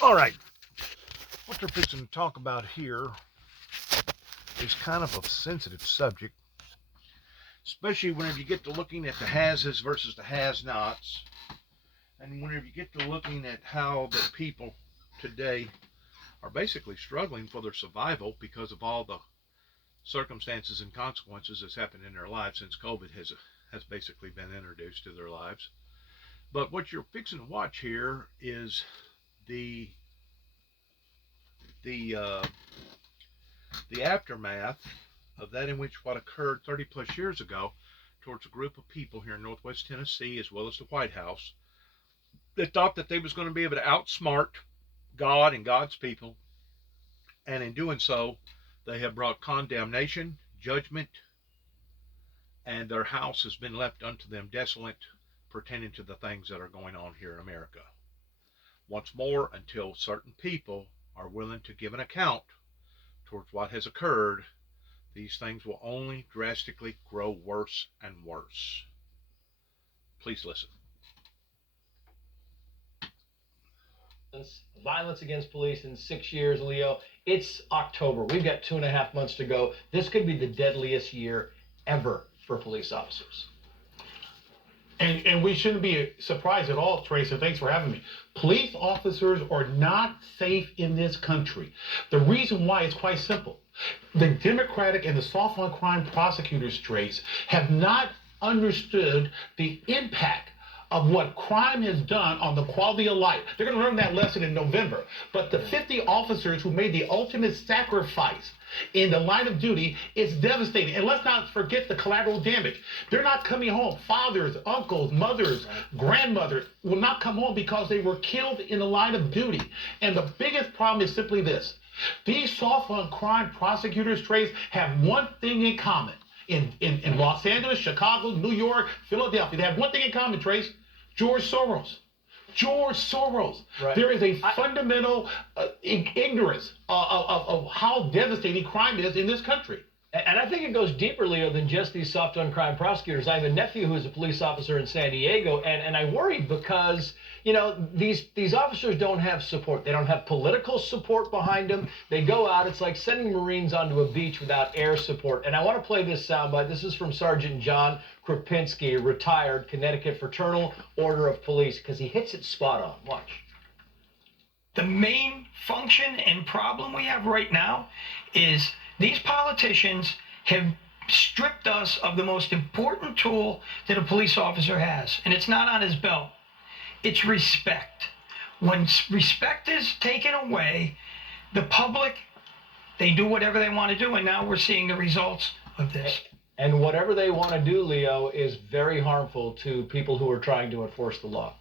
All right, what they're fixing to talk about here is kind of a sensitive subject, especially whenever you get to looking at the has versus the has-nots, and whenever you get to looking at how the people today are basically struggling for their survival because of all the circumstances and consequences that's happened in their lives since COVID has basically been introduced to their lives. But what you're fixing to watch here is the the uh, the aftermath of that, in which what occurred 30 plus years ago towards a group of people here in Northwest Tennessee, as well as the White House, that thought that they was going to be able to outsmart God and God's people, and in doing so, they have brought condemnation, judgment, and their house has been left unto them desolate, pertaining to the things that are going on here in America. Once more, until certain people are willing to give an account towards what has occurred, these things will only drastically grow worse and worse. Please listen. Violence against police in 6 years, Leo. It's October. We've got 2.5 months to go. This could be the deadliest year ever for police officers. And we shouldn't be surprised at all, Trace, and thanks for having me. Police officers are not safe in this country. The reason why is quite simple. The Democratic and the soft on crime prosecutors, Trace, have not understood the impact of what crime has done on the quality of life. They're going to learn that lesson in November. But the 50 officers who made the ultimate sacrifice in the line of duty, it's devastating. And let's not forget the collateral damage. They're not coming home. Fathers, uncles, mothers, grandmothers will not come home because they were killed in the line of duty. And the biggest problem is simply this. These soft on crime prosecutors, Trace, have one thing in common. In Los Angeles, Chicago, New York, Philadelphia, they have one thing in common, Trace. George Soros. George Soros. Right. There is a fundamental ignorance of how devastating crime is in this country. And I think it goes deeper, Leo, than just these soft on crime prosecutors. I have a nephew who is a police officer in San Diego, and I worry because, you know, these officers don't have support. They don't have political support behind them. They go out. It's like sending Marines onto a beach without air support. And I want to play this soundbite. This is from Sergeant John Krupinski, retired Connecticut Fraternal Order of Police, because he hits it spot on. Watch. The main function and problem we have right now is these politicians have stripped us of the most important tool that a police officer has, and it's not on his belt. It's respect. When respect is taken away, the public, they do whatever they want to do, and now we're seeing the results of this. And whatever they want to do, Leo, is very harmful to people who are trying to enforce the law.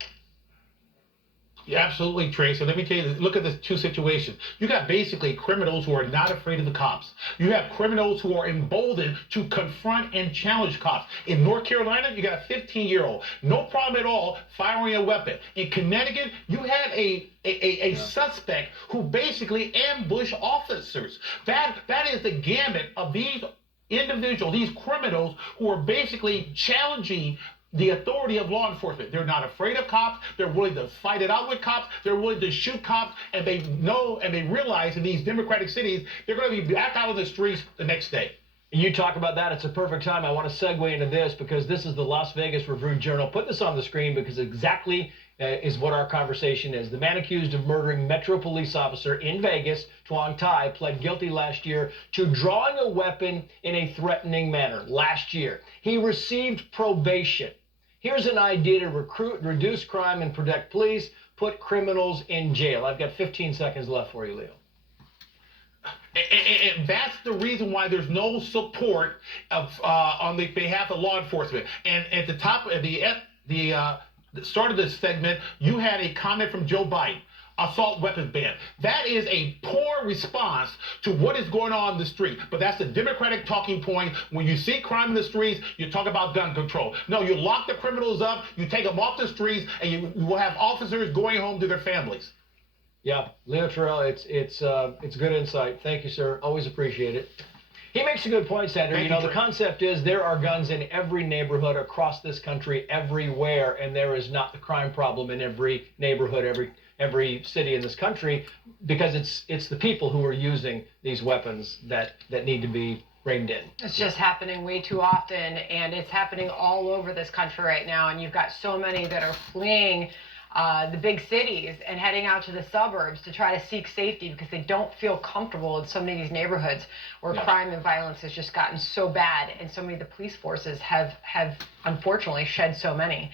Yeah, absolutely, Trace. And let me tell you, look at the two situations. You got basically criminals who are not afraid of the cops. You have criminals who are emboldened to confront and challenge cops. In North Carolina, you got a 15-year-old, no problem at all, firing a weapon. In Connecticut, you had a suspect who basically ambushed officers. That is the gamut of these individuals, these criminals who are basically challenging the authority of law enforcement. They're not afraid of cops. They're willing to fight it out with cops. They're willing to shoot cops, and they know and they realize in these democratic cities they're going to be back out on the streets the next day. You talk about that. It's a perfect time. I want to segue into this because this is the Las Vegas Review-Journal. Put this on the screen because exactly is what our conversation is. The man accused of murdering Metro police officer in Vegas, Tuan Tai, pled guilty last year to drawing a weapon in a threatening manner. Last year, he received probation. Here's an idea to recruit, reduce crime, and protect police, put criminals in jail. I've got 15 seconds left for you, Leo. And that's the reason why there's no support on the behalf of law enforcement. And at the top of the start of this segment, you had a comment from Joe Biden. Assault weapons ban. That is a poor response to what is going on in the street. But that's the Democratic talking point. When you see crime in the streets, you talk about gun control. No, you lock the criminals up, you take them off the streets, and you will have officers going home to their families. Yeah, Leo Terrell, it's good insight. Thank you, sir. Always appreciate it. He makes a good point, Senator. You know, the concept is there are guns in every neighborhood across this country, everywhere, and there is not the crime problem in every neighborhood, every every city in this country, because it's the people who are using these weapons that need to be reined in. It's just happening way too often, and it's happening all over this country right now. And you've got so many that are fleeing the big cities and heading out to the suburbs to try to seek safety because they don't feel comfortable in so many of these neighborhoods where crime and violence has just gotten so bad, and so many of the police forces have unfortunately shed so many.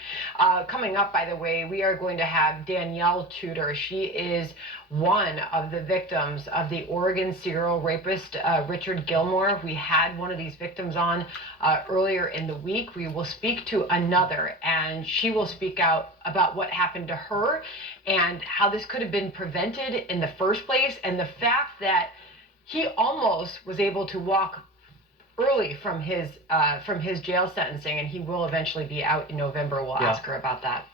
Coming up, by the way, we are going to have Danielle Tudor. She is one of the victims of the Oregon serial rapist Richard Gilmore. We had one of these victims on earlier in the week. We will speak to another, and she will speak out about what happened to her and how this could have been prevented in the first place, and the fact that he almost was able to walk early from his jail sentencing, and he will eventually be out in November. We'll ask her about that.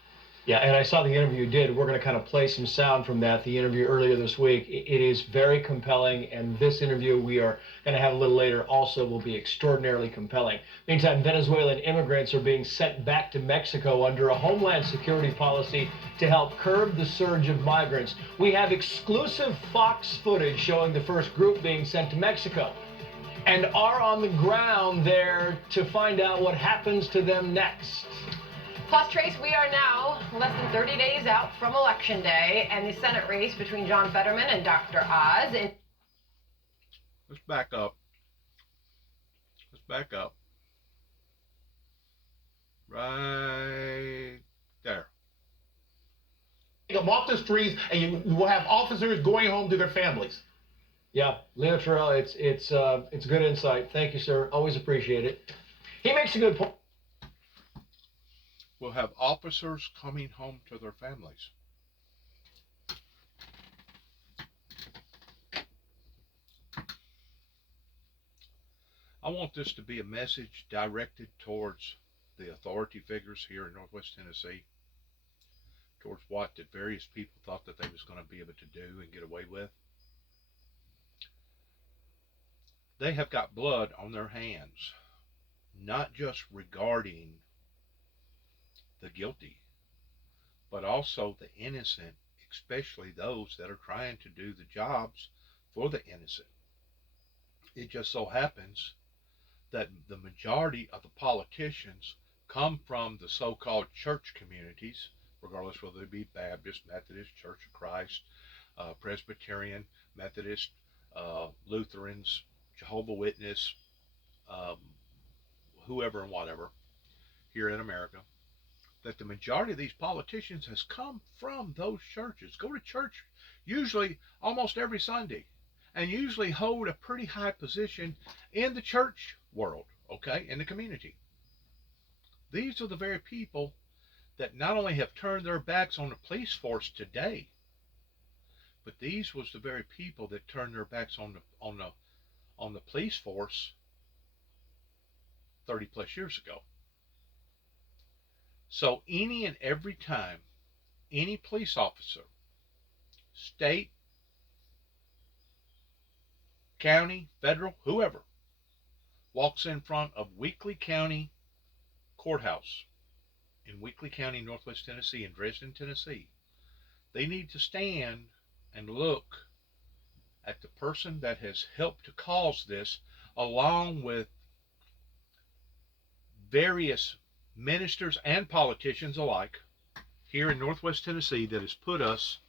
Yeah, and I saw the interview you did. We're going to kind of play some sound from that, the interview earlier this week. It is very compelling, and this interview we are going to have a little later also will be extraordinarily compelling. Meantime, Venezuelan immigrants are being sent back to Mexico under a homeland security policy to help curb the surge of migrants. We have exclusive Fox footage showing the first group being sent to Mexico, and are on the ground there to find out what happens to them next. Plus, Trace, we are now less than 30 days out from Election Day and the Senate race between John Fetterman and Dr. Oz. Let's back up. Let's back up. Right there. Take them off the streets, and you will have officers going home to their families. Yeah, Leo Terrell, it's good insight. Thank you, sir. Always appreciate it. He makes a good point. We'll have officers coming home to their families. I want this to be a message directed towards the authority figures here in Northwest Tennessee, towards what the various people thought that they was going to be able to do and get away with. They have got blood on their hands, not just regarding the guilty, but also the innocent, especially those that are trying to do the jobs for the innocent. It just so happens that the majority of the politicians come from the so-called church communities, regardless whether they be Baptist, Methodist, Church of Christ, Presbyterian, Methodist, Lutherans, Jehovah's Witness, whoever and whatever, here in America, that the majority of these politicians has come from those churches. Go to church usually almost every Sunday, and usually hold a pretty high position in the church world, okay, in the community. These are the very people that not only have turned their backs on the police force today, but these was the very people that turned their backs on the police force 30 plus years ago. So any and every time any police officer, state, county, federal, whoever, walks in front of Weakley County Courthouse in Weakley County, Northwest Tennessee, in Dresden, Tennessee, they need to stand and look at the person that has helped to cause this, along with various ministers and politicians alike here in Northwest Tennessee, that has put us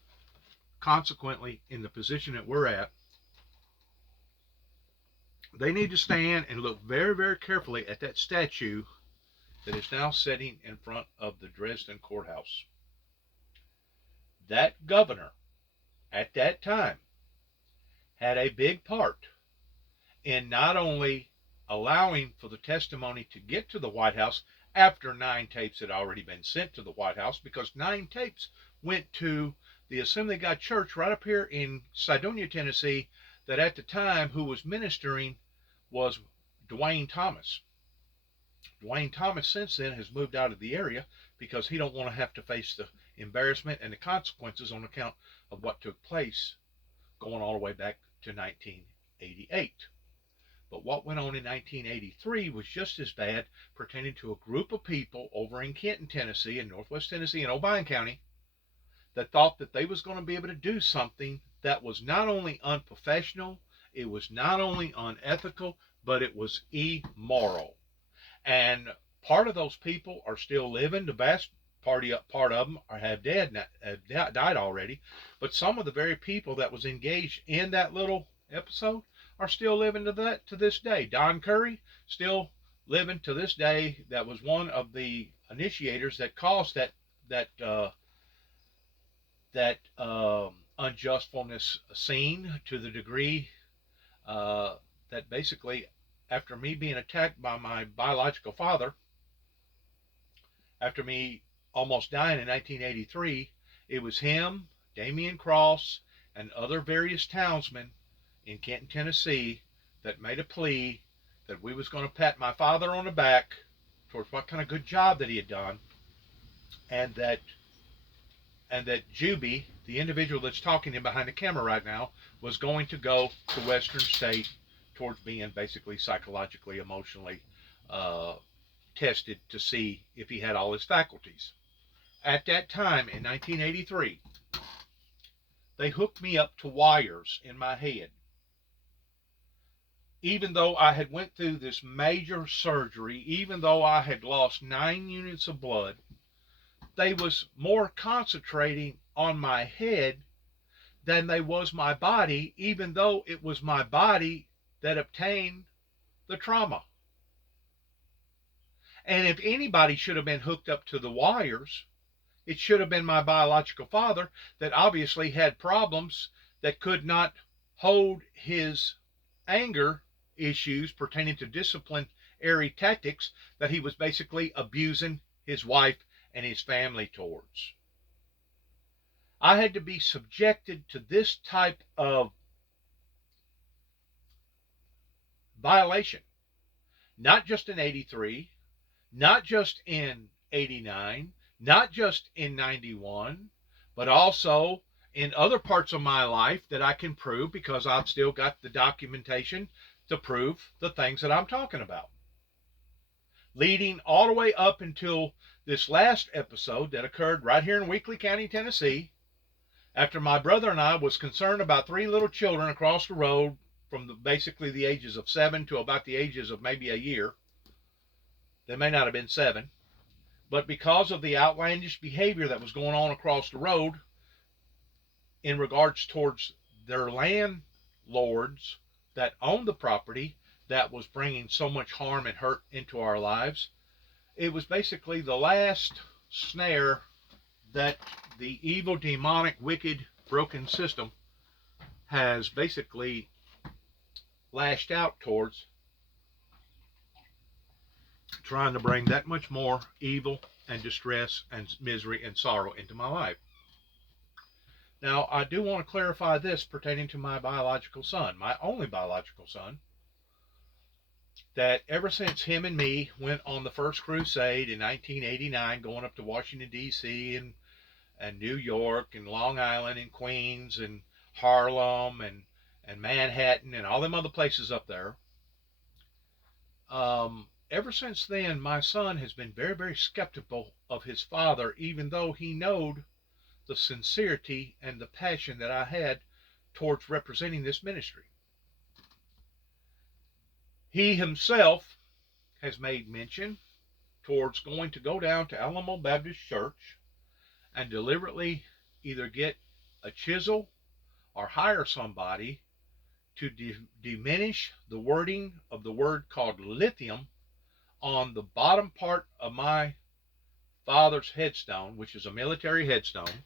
consequently in the position that we're at. They need to stand and look very, very carefully at that statue that is now sitting in front of the Dresden courthouse. That governor at that time had a big part in not only allowing for the testimony to get to the White House after 9 tapes had already been sent to the White House, because 9 tapes went to the Assembly of God Church right up here in Cydonia, Tennessee, that at the time who was ministering was Dwayne Thomas. Dwayne Thomas since then has moved out of the area because he don't want to have to face the embarrassment and the consequences on account of what took place going all the way back to 1988. But what went on in 1983 was just as bad, pertaining to a group of people over in Kenton, Tennessee, in Northwest Tennessee, in Obion County, that thought that they was going to be able to do something that was not only unprofessional, it was not only unethical, but it was immoral. And part of those people are still living. The vast part of them have died already. But some of the very people that was engaged in that little episode are still living to this day. Don Curry still living to this day. That was one of the initiators that caused that unjustfulness scene, to the degree that basically, after me being attacked by my biological father, after me almost dying in 1983, it was him, Damian Cross, and other various townsmen in Kenton, Tennessee, that made a plea that we was going to pat my father on the back towards what kind of good job that he had done, and that Juby, the individual that's talking in behind the camera right now, was going to go to Western State towards being basically psychologically, emotionally tested to see if he had all his faculties. At that time, in 1983, they hooked me up to wires in my head. Even though I had went through this major surgery, even though I had lost 9 units of blood, they was more concentrating on my head than they was my body, even though it was my body that obtained the trauma. And if anybody should have been hooked up to the wires, it should have been my biological father, that obviously had problems, that could not hold his anger issues pertaining to disciplinary tactics that he was basically abusing his wife and his family towards. I had to be subjected to this type of violation, not just in 83, not just in 89, not just in 91, but also in other parts of my life that I can prove, because I've still got the documentation to prove the things that I'm talking about. Leading all the way up until this last episode that occurred right here in Weakley County, Tennessee, after my brother and I was concerned about 3 little children across the road from basically the ages of 7 to about the ages of maybe a year. They may not have been 7, but because of the outlandish behavior that was going on across the road in regards towards their landlords that owned the property, that was bringing so much harm and hurt into our lives, it was basically the last snare that the evil, demonic, wicked, broken system has basically lashed out towards, trying to bring that much more evil and distress and misery and sorrow into my life. Now, I do want to clarify this pertaining to my biological son, my only biological son, that ever since him and me went on the first crusade in 1989, going up to Washington, D.C. and New York and Long Island and Queens and Harlem and Manhattan and all them other places up there, ever since then, my son has been very, very skeptical of his father, even though he knowed the sincerity and the passion that I had towards representing this ministry. He himself has made mention towards going to go down to Alamo Baptist Church and deliberately either get a chisel or hire somebody to diminish the wording of the word called lithium on the bottom part of my father's headstone, which is a military headstone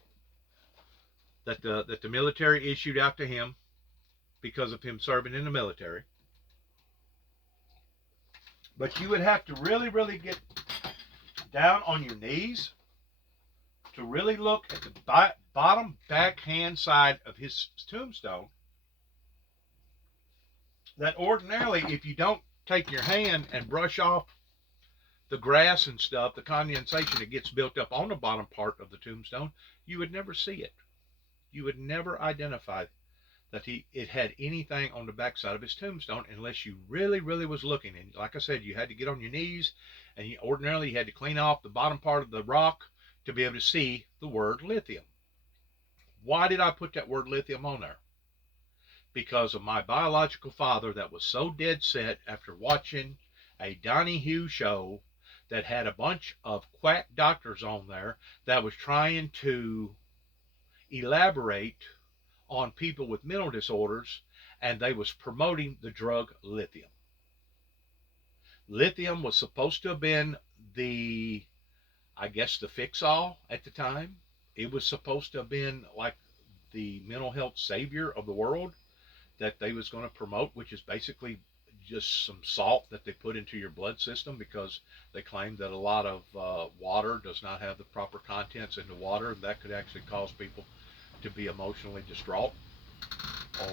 that the military issued out to him because of him serving in the military. But you would have to really, really get down on your knees to really look at the bottom backhand side of his tombstone. That ordinarily, if you don't take your hand and brush off the grass and stuff, the condensation that gets built up on the bottom part of the tombstone, you would never see it. You would never identify that it had anything on the backside of his tombstone unless you really, really was looking. And like I said, you had to get on your knees, and ordinarily you had to clean off the bottom part of the rock to be able to see the word lithium. Why did I put that word lithium on there? Because of my biological father that was so dead set after watching a Donahue show that had a bunch of quack doctors on there that was trying to elaborate on people with mental disorders, and they was promoting the drug lithium. Lithium was supposed to have been the, I guess, the fix-all at the time. It was supposed to have been like the mental health savior of the world that they was going to promote, which is basically just some salt that they put into your blood system, because they claim that a lot of water does not have the proper contents in the water, and that could actually cause people to be emotionally distraught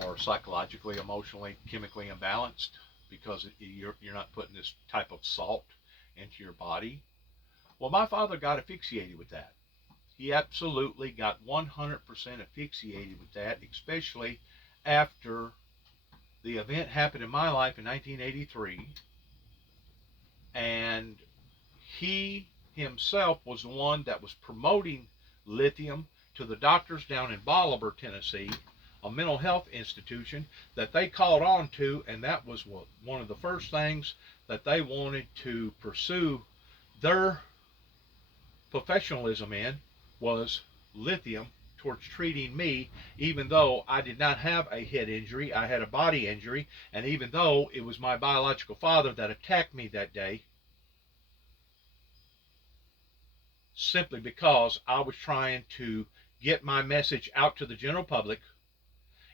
or psychologically, emotionally, chemically imbalanced, because you're not putting this type of salt into your body. Well, my father got asphyxiated with that. He absolutely got 100% asphyxiated with that, especially after the event happened in my life in 1983, and he himself was the one that was promoting lithium to the doctors down in Bolivar, Tennessee, a mental health institution that they called on to, and that was one of the first things that they wanted to pursue their professionalism in, was lithium towards treating me, even though I did not have a head injury, I had a body injury, and even though it was my biological father that attacked me that day, simply because I was trying to get my message out to the general public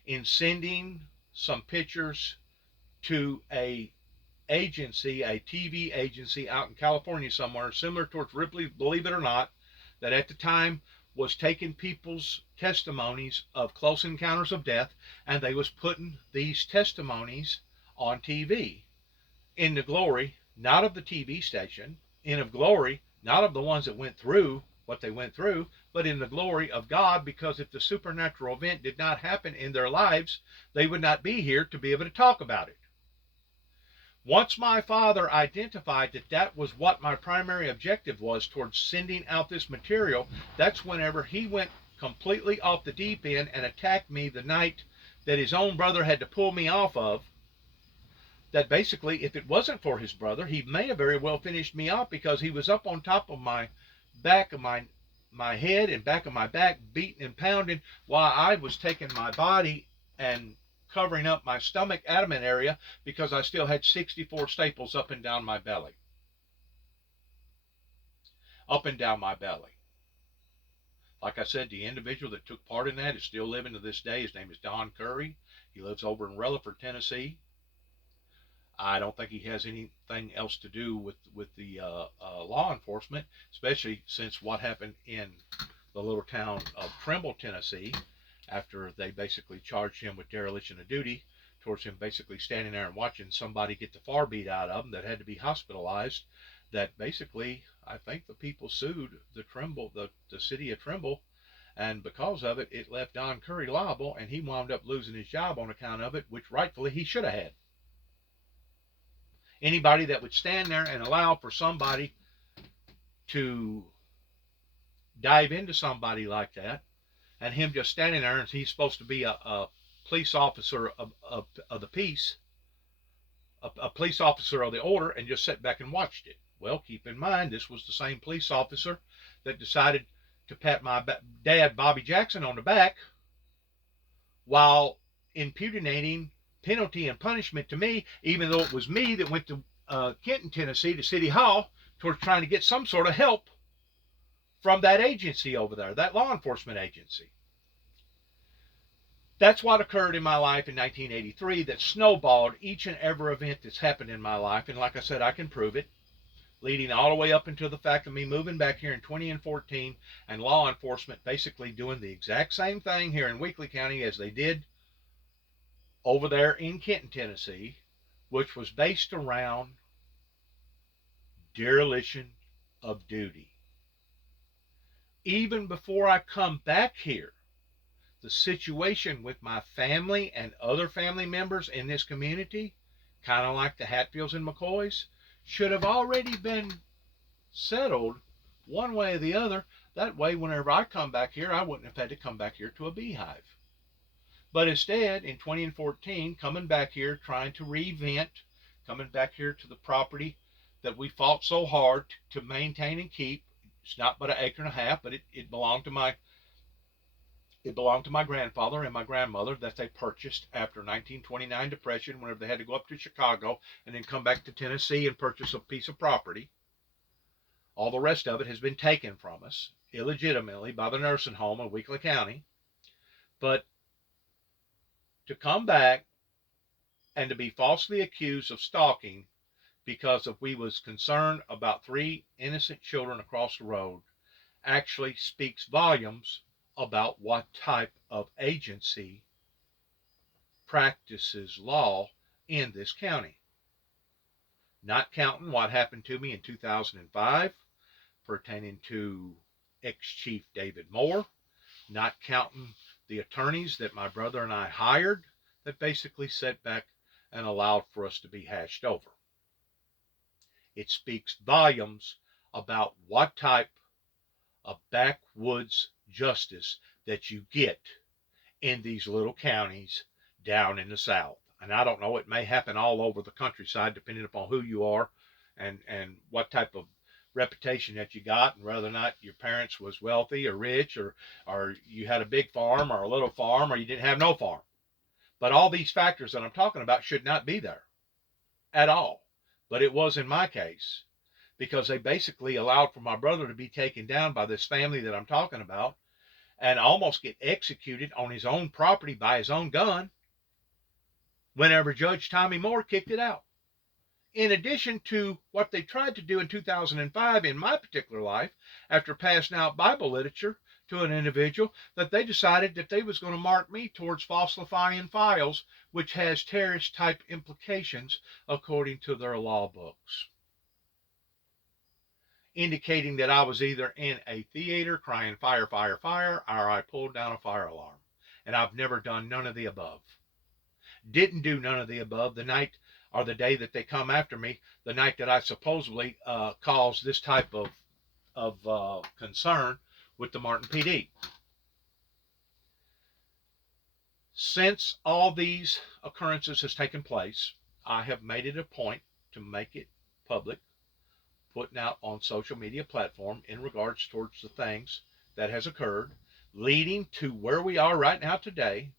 in sending some pictures to a agency, a TV agency out in California somewhere, similar towards Ripley, believe it or not, that at the time was taking people's testimonies of close encounters of death, and they was putting these testimonies on TV in the glory, not of the TV station, in of glory, not of the ones that went through what they went through, but in the glory of God, because if the supernatural event did not happen in their lives, they would not be here to be able to talk about it. Once my father identified that that was what my primary objective was towards sending out this material, that's whenever he went completely off the deep end and attacked me the night that his own brother had to pull me off of. That basically, if it wasn't for his brother, he may have very well finished me off, because he was up on top of my back of my head and back of my back, beating and pounding, while I was taking my body and covering up my stomach abdomen area, because I still had 64 staples up and down my belly. Up and down my belly. Like I said, the individual that took part in that is still living to this day. His name is Don Curry. He lives over in Rutherford, Tennessee. I don't think he has anything else to do with the law enforcement, especially since what happened in the little town of Trimble, Tennessee, after they basically charged him with dereliction of duty, towards him basically standing there and watching somebody get the far beat out of him that had to be hospitalized. That basically, I think the people sued the city of Trimble, and because of it, it left Don Curry liable, and he wound up losing his job on account of it, which rightfully he should have had. Anybody that would stand there and allow for somebody to dive into somebody like that, and him just standing there, and he's supposed to be a police officer of the peace, a police officer of the order, and just sat back and watched it. Well, keep in mind, this was the same police officer that decided to pat my dad, Bobby Jackson, on the back, while impugnating penalty and punishment to me, even though it was me that went to Kenton, Tennessee, to City Hall, towards trying to get some sort of help from that agency over there, that law enforcement agency. That's what occurred in my life in 1983 that snowballed each and every event that's happened in my life. And like I said, I can prove it, leading all the way up until the fact of me moving back here in 2014 and law enforcement basically doing the exact same thing here in Weakley County as they did over there in Kenton, Tennessee, which was based around dereliction of duty. Even before I come back here, the situation with my family and other family members in this community, kind of like the Hatfields and McCoys, should have already been settled one way or the other. That way, whenever I come back here, I wouldn't have had to come back here to a beehive. But instead, in 2014, coming back here, trying to revent, coming back here to the property that we fought so hard to maintain and keep. It's not but an acre and a half, but it belonged to my grandfather and my grandmother that they purchased after 1929 Depression, whenever they had to go up to Chicago and then come back to Tennessee and purchase a piece of property. All the rest of it has been taken from us illegitimately by the nursing home in Weakley County. But to come back and to be falsely accused of stalking because of we was concerned about 3 innocent children across the road actually speaks volumes about what type of agency practices law in this county. Not counting what happened to me in 2005 pertaining to ex-Chief David Moore, not counting the attorneys that my brother and I hired that basically sat back and allowed for us to be hashed over. It speaks volumes about what type of backwoods justice that you get in these little counties down in the South. And I don't know, it may happen all over the countryside depending upon who you are and what type of reputation that you got, and whether or not your parents was wealthy or rich, or you had a big farm or a little farm, or you didn't have no farm. But all these factors that I'm talking about should not be there at all. But it was in my case, because they basically allowed for my brother to be taken down by this family that I'm talking about and almost get executed on his own property by his own gun whenever Judge Tommy Moore kicked it out. In addition to what they tried to do in 2005 in my particular life, after passing out Bible literature to an individual, that they decided that they was going to mark me towards falsifying files, which has terrorist type implications according to their law books, indicating that I was either in a theater crying fire, fire, fire, or I pulled down a fire alarm. And I've never done none of the above. Didn't do none of the above the night or the day that they come after me, the night that I supposedly caused this type of concern with the Martin PD. Since all these occurrences has taken place, I have made it a point to make it public, putting out on social media platform in regards towards the things that has occurred, leading to where we are right now today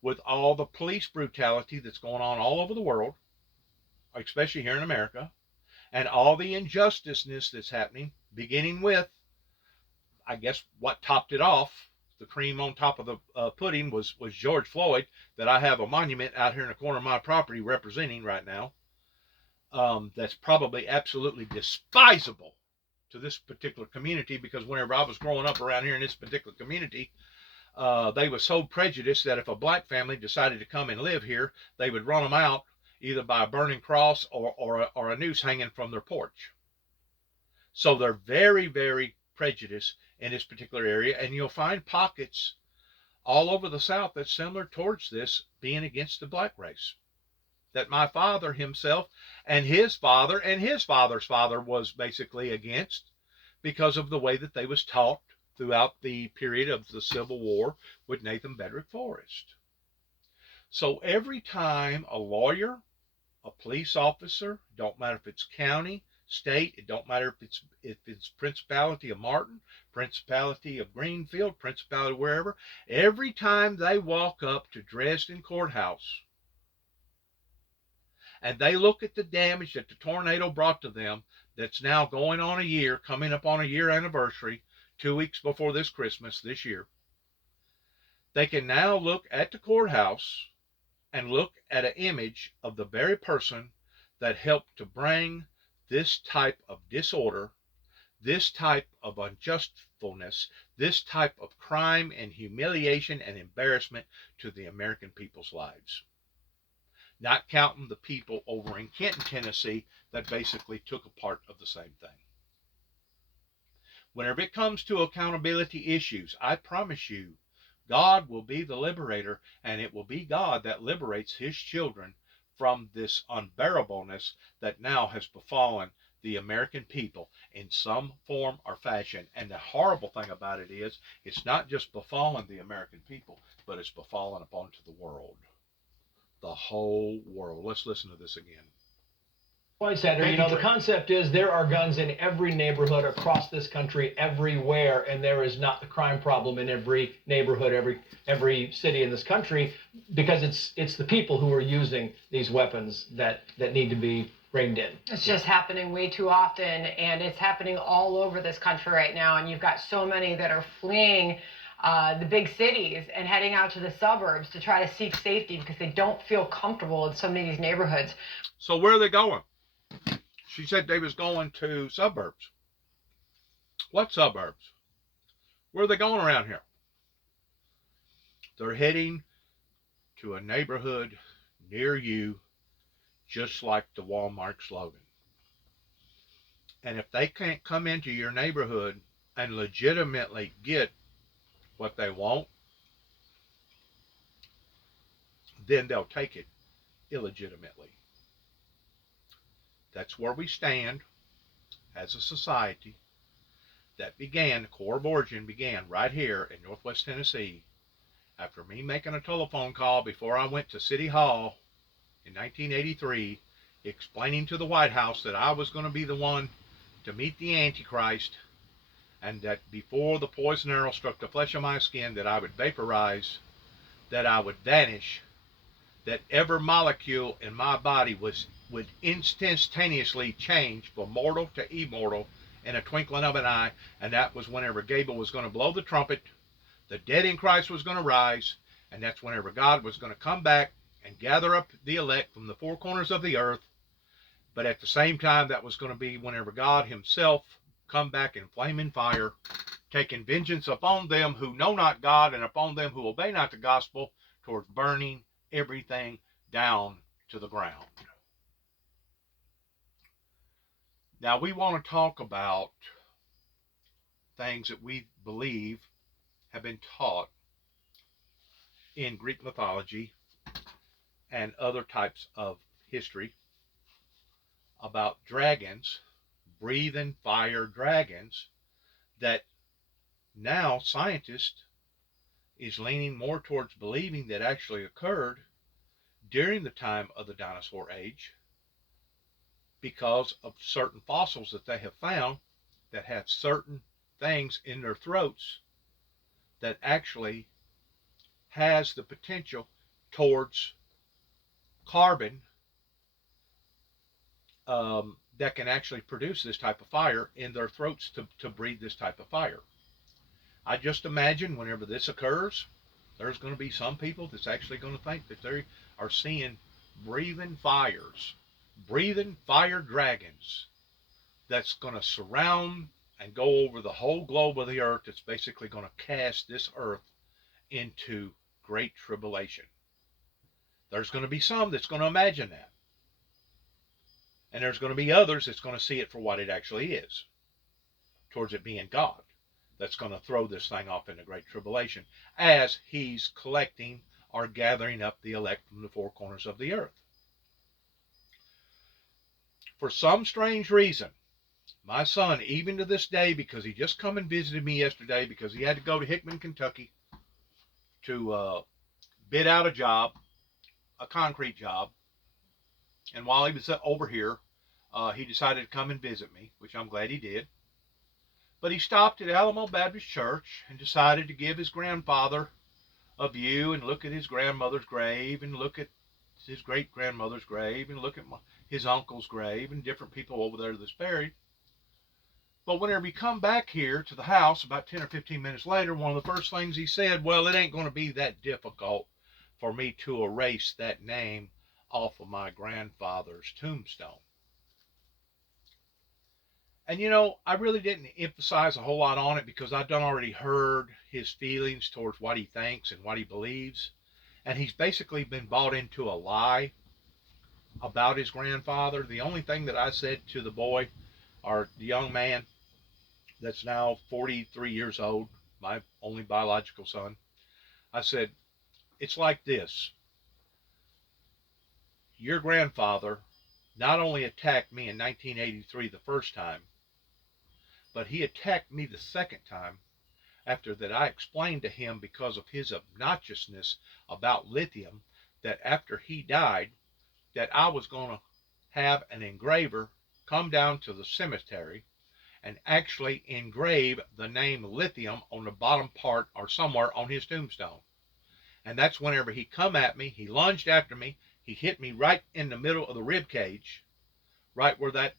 with all the police brutality that's going on all over the world, especially here in America, and all the injusticeness that's happening, beginning with, I guess, what topped it off, the cream on top of the pudding was George Floyd, that I have a monument out here in the corner of my property representing right now. That's probably absolutely despisable to this particular community, because whenever I was growing up around here in this particular community, they were so prejudiced that if a black family decided to come and live here, they would run them out either by a burning cross or a noose hanging from their porch. So they're very, very prejudiced in this particular area, and you'll find pockets all over the South that's similar towards this, being against the black race, that my father himself and his father's father was basically against, because of the way that they was taught throughout the period of the Civil War with Nathan Bedrick Forrest. So every time a lawyer, a police officer, don't matter if it's county, state, it don't matter if it's Principality of Martin, Principality of Greenfield, Principality wherever, every time they walk up to Dresden Courthouse and they look at the damage that the tornado brought to them, that's now going on a year, coming up on a year anniversary, 2 weeks before this Christmas this year, they can now look at the courthouse and look at an image of the very person that helped to bring this type of disorder, this type of unjustfulness, this type of crime and humiliation and embarrassment to the American people's lives. Not counting the people over in Kenton, Tennessee, that basically took a part of the same thing. Whenever it comes to accountability issues, I promise you, God will be the liberator, and it will be God that liberates his children from this unbearableness that now has befallen the American people in some form or fashion. And the horrible thing about it is, it's not just befallen the American people, but it's befallen upon to the world. The whole world. Let's listen to this again. Point, Senator, you know, the concept is there are guns in every neighborhood across this country, everywhere, and there is not the crime problem in every neighborhood, every city in this country, because it's the people who are using these weapons that need to be reined in. It's just happening way too often, and it's happening all over this country right now, and you've got so many that are fleeing the big cities and heading out to the suburbs to try to seek safety because they don't feel comfortable in so many of these neighborhoods. So where are they going? She said they was going to suburbs. What suburbs? Where are they going around here? They're heading to a neighborhood near you, just like the Walmart slogan. And if they can't come into your neighborhood and legitimately get what they want, then they'll take it illegitimately. That's where we stand as a society. That began, the core of origin began right here in Northwest Tennessee after me making a telephone call before I went to City Hall in 1983, explaining to the White House that I was going to be the one to meet the Antichrist, and that before the poison arrow struck the flesh of my skin, that I would vaporize, that I would vanish, that every molecule in my body would instantaneously change from mortal to immortal in a twinkling of an eye. And that was whenever Gable was going to blow the trumpet, the dead in Christ was going to rise, and that's whenever God was going to come back and gather up the elect from the four corners of the earth. But at the same time, that was going to be whenever God himself come back in flaming fire, taking vengeance upon them who know not God and upon them who obey not the gospel, towards burning everything down to the ground. Now we want to talk about things that we believe have been taught in Greek mythology and other types of history about dragons, breathing fire dragons, that now scientists is leaning more towards believing that actually occurred during the time of the dinosaur age, because of certain fossils that they have found that have certain things in their throats that actually has the potential towards carbon, that can actually produce this type of fire in their throats to breathe this type of fire. I just imagine whenever this occurs, there's going to be some people that's actually going to think that they are seeing breathing fires, breathing fire dragons that's going to surround and go over the whole globe of the earth. That's basically going to cast this earth into great tribulation. There's going to be some that's going to imagine that. And there's going to be others that's going to see it for what it actually is, towards it being God that's going to throw this thing off into great tribulation as he's collecting or gathering up the elect from the four corners of the earth. For some strange reason, my son, even to this day, because he just come and visited me yesterday because he had to go to Hickman, Kentucky to bid out a job, a concrete job. And while he was over here, he decided to come and visit me, which I'm glad he did. But he stopped at Alamo Baptist Church and decided to give his grandfather a view and look at his grandmother's grave and look at his great-grandmother's grave and look at his uncle's grave and different people over there that's buried. But whenever he come back here to the house about 10 or 15 minutes later, one of the first things he said, well, it ain't going to be that difficult for me to erase that name off of my grandfather's tombstone. And you know, I really didn't emphasize a whole lot on it because I've done already heard his feelings towards what he thinks and what he believes. And he's basically been bought into a lie about his grandfather. The only thing that I said to the boy, or the young man that's now 43 years old, my only biological son, I said, it's like this. Your grandfather not only attacked me in 1983 the first time, but he attacked me the second time after that I explained to him, because of his obnoxiousness about lithium, that after he died, that I was going to have an engraver come down to the cemetery and actually engrave the name lithium on the bottom part or somewhere on his tombstone. And that's whenever he come at me, he lunged after me, he hit me right in the middle of the rib cage, right where that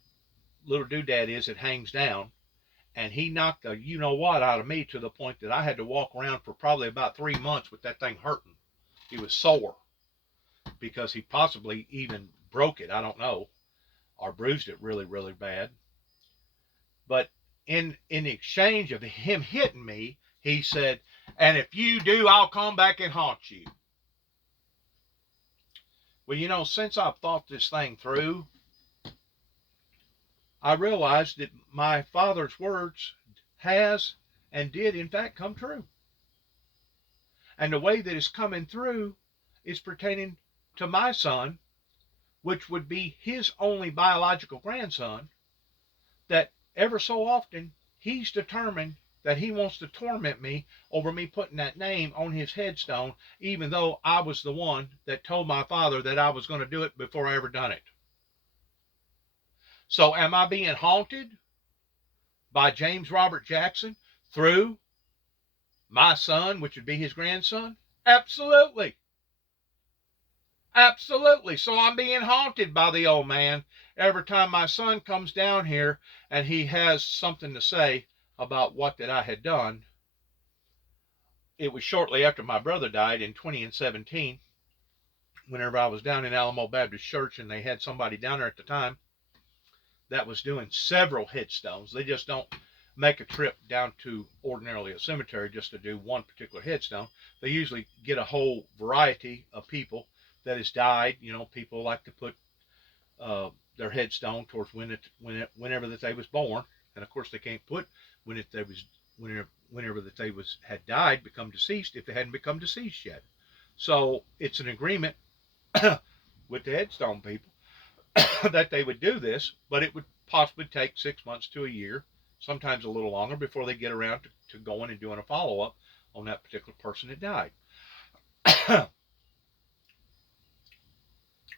little doodad is that hangs down, and he knocked the you-know-what out of me to the point that I had to walk around for probably about 3 months with that thing hurting. He was sore because he possibly even broke it, I don't know, or bruised it really, really bad. But in exchange of him hitting me, he said, and if you do, I'll come back and haunt you. Well, since I've thought this thing through, I realized that my father's words has and did in fact come true. And the way that it's coming through is pertaining to my son, which would be his only biological grandson, that ever so often he's determined that he wants to torment me over me putting that name on his headstone, even though I was the one that told my father that I was going to do it before I ever done it. So am I being haunted by James Robert Jackson through my son, which would be his grandson? Absolutely. Absolutely. So I'm being haunted by the old man every time my son comes down here and he has something to say about what that I had done. It was shortly after my brother died in 2017, whenever I was down in Alamo Baptist Church, and they had somebody down there at the time that was doing several headstones. They just don't make a trip down to ordinarily a cemetery just to do one particular headstone. They usually get a whole variety of people that has died. People like to put their headstone towards whenever that they was born, and of course they can't put whenever that they had died, become deceased, if they hadn't become deceased yet. So it's an agreement with the headstone people that they would do this, but it would possibly take 6 months to a year, sometimes a little longer, before they get around to going and doing a follow-up on that particular person that died.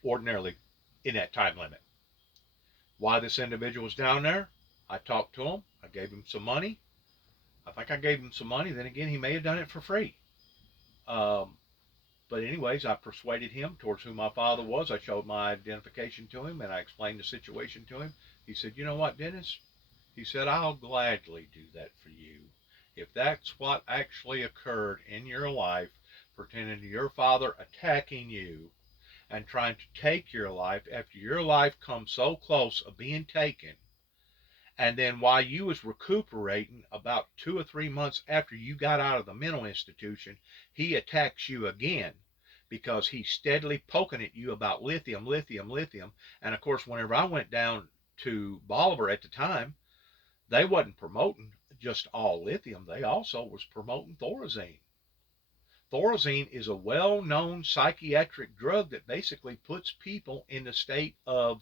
Ordinarily in that time limit. Why this individual was down there, I talked to him, I gave him some money. I think I gave him some money, then again he may have done it for free. But anyways, I persuaded him towards who my father was. I showed my identification to him, and I explained the situation to him. He said, you know what, Dennis? He said, I'll gladly do that for you. If that's what actually occurred in your life, pertaining to your father attacking you and trying to take your life after your life comes so close of being taken, and then while you was recuperating about 2 or 3 months after you got out of the mental institution, he attacks you again because he's steadily poking at you about lithium, lithium, lithium. And of course, whenever I went down to Bolivar at the time, they wasn't promoting just all lithium. They also was promoting Thorazine. Thorazine is a well-known psychiatric drug that basically puts people in a state of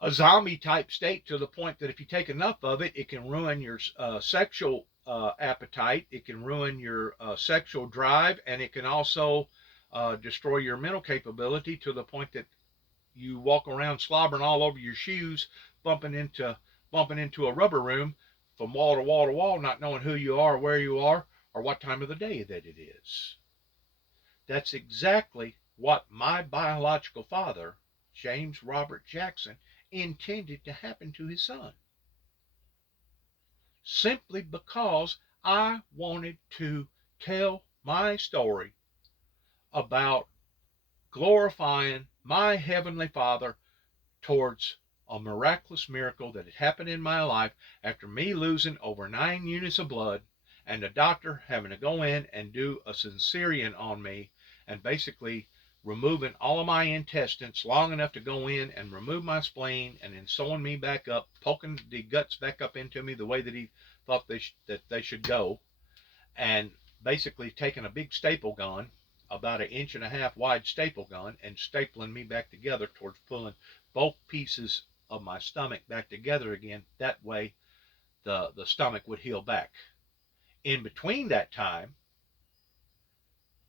a zombie type state, to the point that if you take enough of it, it can ruin your sexual appetite, it can ruin your sexual drive, and it can also destroy your mental capability, to the point that you walk around slobbering all over your shoes, bumping into a rubber room from wall to wall to wall, not knowing who you are, where you are, or what time of the day that it is. That's exactly what my biological father, James Robert Jackson, intended to happen to his son. Simply because I wanted to tell my story about glorifying my Heavenly Father towards a miraculous miracle that had happened in my life after me losing over 9 units of blood, and the doctor having to go in and do a cesarean on me, and basically removing all of my intestines long enough to go in and remove my spleen, and then sewing me back up, poking the guts back up into me the way that he thought that they should go, and basically taking a big staple gun about 1.5 inch wide staple gun and stapling me back together towards pulling both pieces of my stomach back together again. That way the stomach would heal back. In between that time,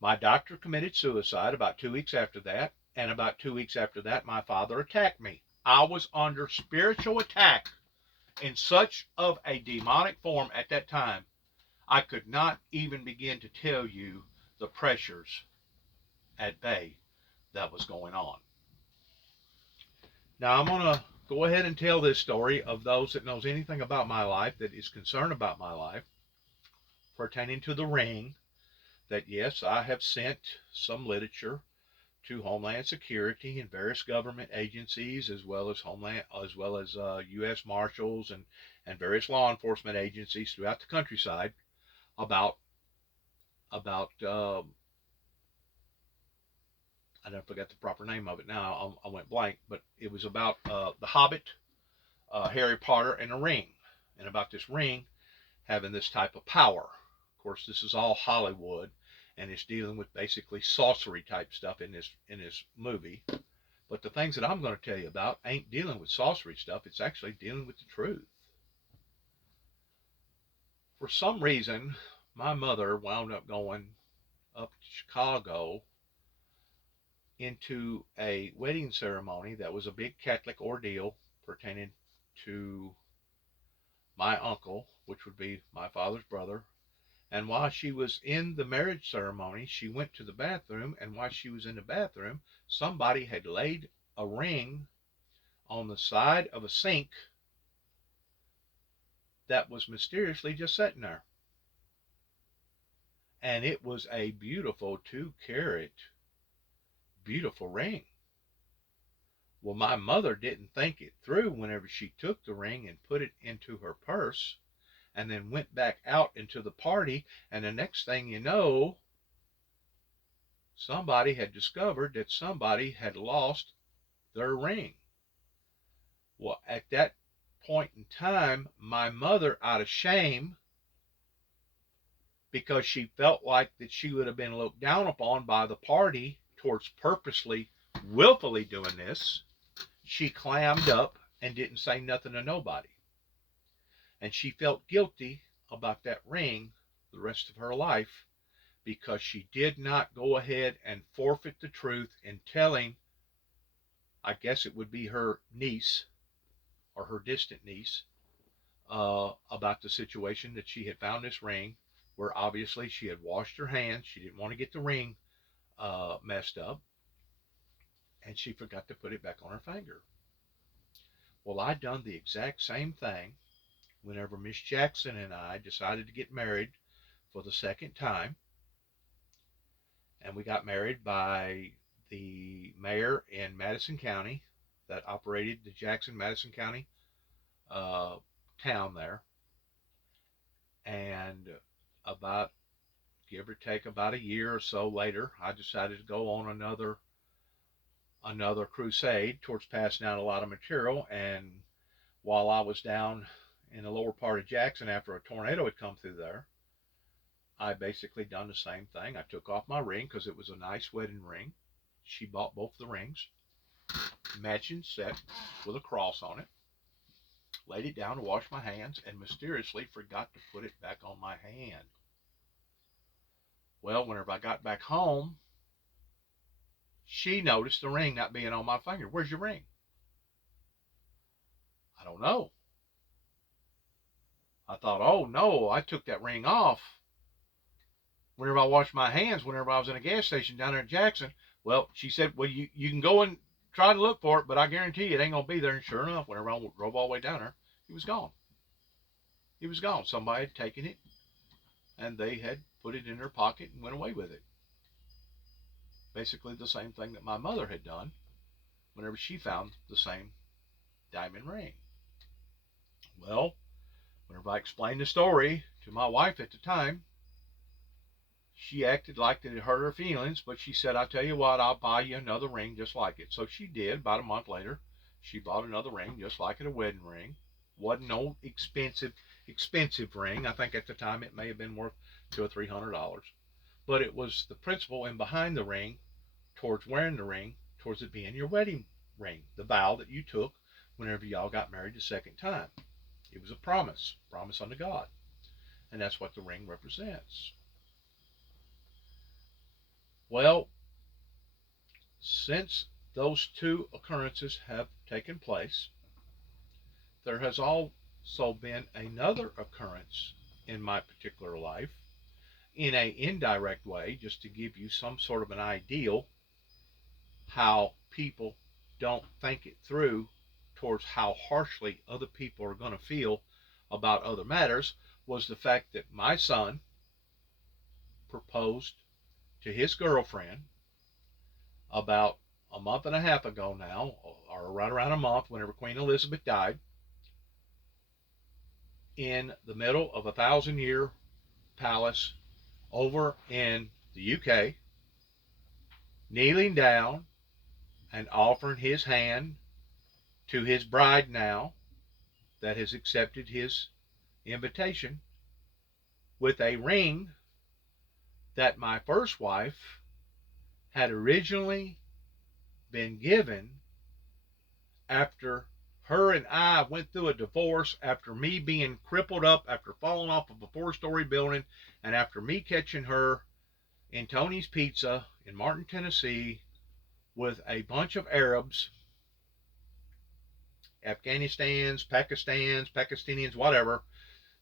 my doctor committed suicide about 2 weeks after that, and about 2 weeks after that, my father attacked me. I was under spiritual attack in such of a demonic form at that time, I could not even begin to tell you the pressures at bay that was going on. Now I'm going to go ahead and tell this story of those that knows anything about my life, that is concerned about my life, pertaining to the ring, that yes, I have sent some literature to Homeland Security and various government agencies, as well as U.S. Marshals and various law enforcement agencies throughout the countryside about I don't forget the proper name of it now. I went blank, but it was about the Hobbit, Harry Potter, and the ring, and about this ring having this type of power. Of course, this is all Hollywood, and it's dealing with basically sorcery type stuff in this movie. But the things that I'm going to tell you about ain't dealing with sorcery stuff. It's actually dealing with the truth. For some reason, my mother wound up going up to Chicago into a wedding ceremony that was a big Catholic ordeal pertaining to my uncle, which would be my father's brother. And while she was in the marriage ceremony, she went to the bathroom, and while she was in the bathroom, somebody had laid a ring on the side of a sink that was mysteriously just sitting there. And it was a beautiful 2-carat, beautiful ring. Well, my mother didn't think it through whenever she took the ring and put it into her purse and then went back out into the party, and the next thing you know, somebody had discovered that somebody had lost their ring. Well, at that point in time, my mother, out of shame, because she felt like that she would have been looked down upon by the party towards purposely, willfully doing this, she clammed up and didn't say nothing to nobody. And she felt guilty about that ring the rest of her life, because she did not go ahead and forfeit the truth in telling, I guess it would be her niece or her distant niece, about the situation that she had found this ring, where obviously she had washed her hands. She didn't want to get the ring messed up, and she forgot to put it back on her finger. Well, I done the exact same thing whenever Miss Jackson and I decided to get married for the second time. And we got married by the mayor in Madison County that operated the Jackson-Madison County town there. And about, give or take, about a year or so later, I decided to go on another crusade towards passing out a lot of material. And while I was down in the lower part of Jackson after a tornado had come through there, I basically done the same thing. I took off my ring because it was a nice wedding ring. She bought both the rings, matching set with a cross on it. Laid it down to wash my hands and mysteriously forgot to put it back on my hand. Well, whenever I got back home, she noticed the ring not being on my finger. Where's your ring? I don't know. I thought, oh no, I took that ring off whenever I washed my hands, whenever I was in a gas station down there in Jackson. Well, she said, well, you can go and try to look for it, but I guarantee you it ain't going to be there. And sure enough, whenever I drove all the way down there, it was gone. It was gone. Somebody had taken it, and they had put it in their pocket and went away with it. Basically the same thing that my mother had done whenever she found the same diamond ring. Well, whenever I explained the story to my wife at the time, she acted like that it hurt her feelings, but she said, I'll tell you what, I'll buy you another ring just like it. So she did. About a month later, she bought another ring just like it, a wedding ring. Wasn't no expensive ring. I think at the time it may have been worth $200 or $300. but it was the principle in behind the ring, towards wearing the ring, towards it being your wedding ring, the vow that you took whenever y'all got married the second time. It was a promise unto God, and that's what the ring represents. Well, since those two occurrences have taken place, there has also been another occurrence in my particular life in an indirect way, just to give you some sort of an ideal how people don't think it through towards how harshly other people are going to feel about other matters, was the fact that my son proposed to his girlfriend about a month and a half ago now, or right around a month, whenever Queen Elizabeth died, in the middle of a 1,000-year palace over in the UK, kneeling down and offering his hand to his bride now that has accepted his invitation, with a ring that my first wife had originally been given after her and I went through a divorce, after me being crippled up, after falling off of a 4-story building, and after me catching her in Tony's Pizza in Martin, Tennessee, with a bunch of Arabs, Pakistanians, whatever.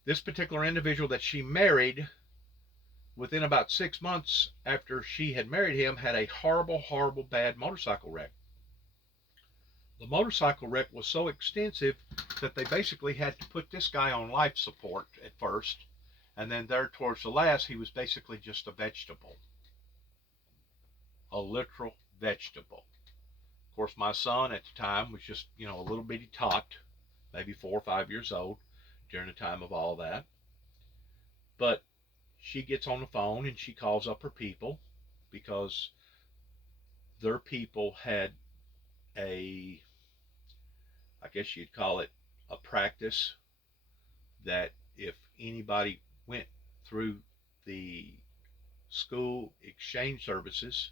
This particular individual that she married, within about 6 months after she had married him, had a horrible, horrible, bad motorcycle wreck. The motorcycle wreck was so extensive that they basically had to put this guy on life support at first, and then there towards the last, he was basically just a vegetable. A literal vegetable. Of course, my son at the time was just, a little bitty tot, maybe 4 or 5 years old during the time of all that. But she gets on the phone and she calls up her people, because their people had I guess you'd call it a practice, that if anybody went through the school exchange services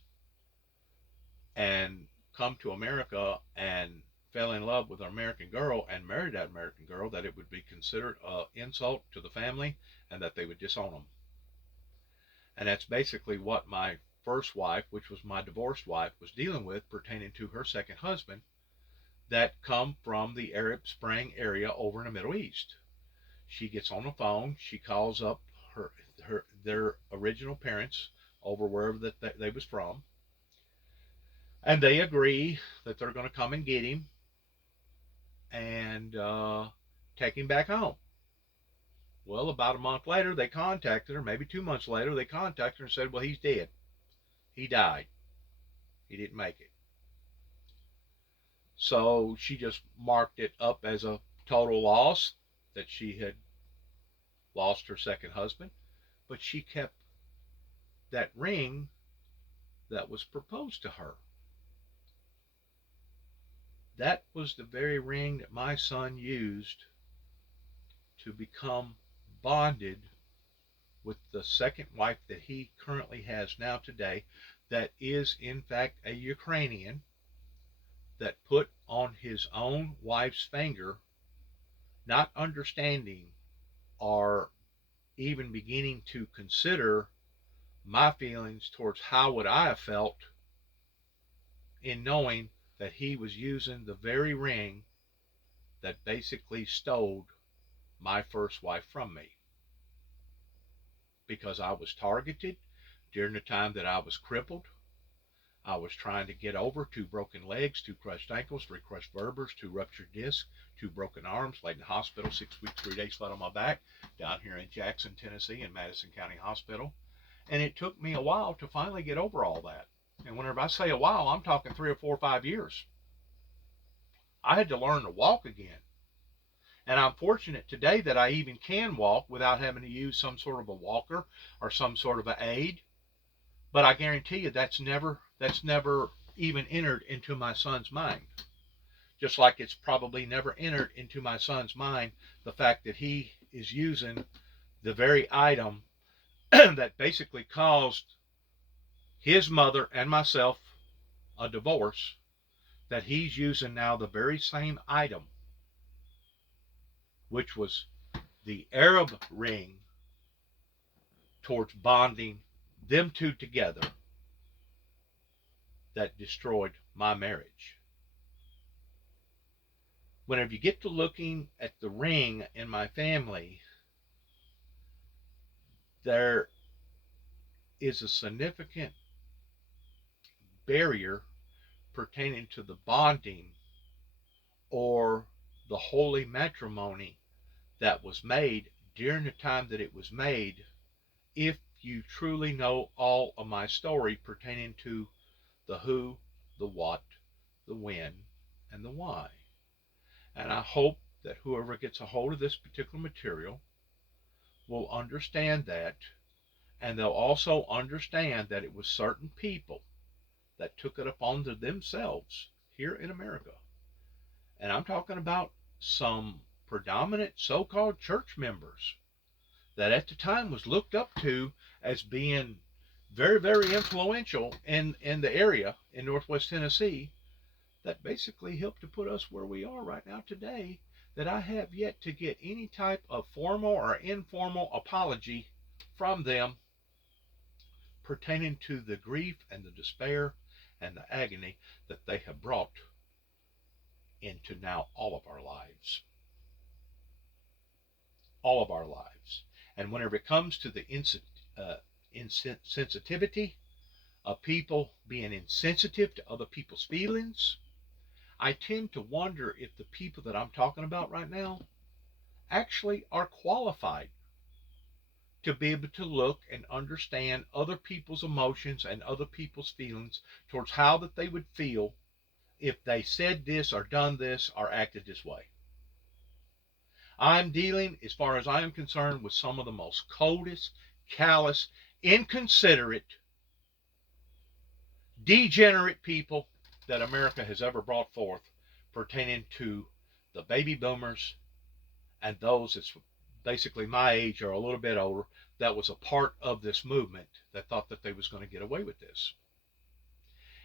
and come to America and fell in love with an American girl and married that American girl, that it would be considered an insult to the family and that they would disown them. And that's basically what my first wife, which was my divorced wife, was dealing with pertaining to her second husband that come from the Arab Spring area over in the Middle East. She gets on the phone, she calls up their original parents over wherever that they was from, and they agree that they're going to come and get him and take him back home. Well, about a month later, they contacted her, maybe 2 months later, they contacted her and said, well, he's dead. He died. He didn't make it. So she just marked it up as a total loss, that she had lost her second husband, but she kept that ring that was proposed to her. That was the very ring that my son used to become bonded with the second wife that he currently has now today, that is in fact a Ukrainian, that put on his own wife's finger, not understanding or even beginning to consider my feelings towards how would I have felt in knowing that he was using the very ring that basically stole my first wife from me. Because I was targeted during the time that I was crippled. I was trying to get over 2 broken legs, 2 crushed ankles, 3 crushed vertebrae, 2 ruptured discs, 2 broken arms, laid in the hospital 6 weeks, 3 days flat on my back, down here in Jackson, Tennessee, in Madison County Hospital. And it took me a while to finally get over all that. And whenever I say a while, I'm talking 3 or 4 or 5 years. I had to learn to walk again. And I'm fortunate today that I even can walk without having to use some sort of a walker or some sort of an aid. But I guarantee you that's never even entered into my son's mind. Just like it's probably never entered into my son's mind the fact that he is using the very item that basically caused his mother and myself a divorce, that he's using now the very same item, which was the Arab ring, towards bonding them two together, that destroyed my marriage. Whenever you get to looking at the ring in my family, there is a significant barrier pertaining to the bonding or the holy matrimony that was made during the time that it was made, if you truly know all of my story pertaining to the who, the what, the when, and the why. And I hope that whoever gets a hold of this particular material will understand that, and they'll also understand that it was certain people that took it upon themselves here in America. And I'm talking about some predominant so-called church members that at the time was looked up to as being very, very influential in the area in Northwest Tennessee, that basically helped to put us where we are right now today, that I have yet to get any type of formal or informal apology from them pertaining to the grief and the despair and the agony that they have brought into now all of our lives. All of our lives. And whenever it comes to the insensitivity of people being insensitive to other people's feelings, I tend to wonder if the people that I'm talking about right now actually are qualified to be able to look and understand other people's emotions and other people's feelings towards how that they would feel if they said this or done this or acted this way. I'm dealing, as far as I am concerned, with some of the most coldest, callous, inconsiderate, degenerate people that America has ever brought forth, pertaining to the baby boomers and those that's basically my age or a little bit older, that was a part of this movement that thought that they was going to get away with this.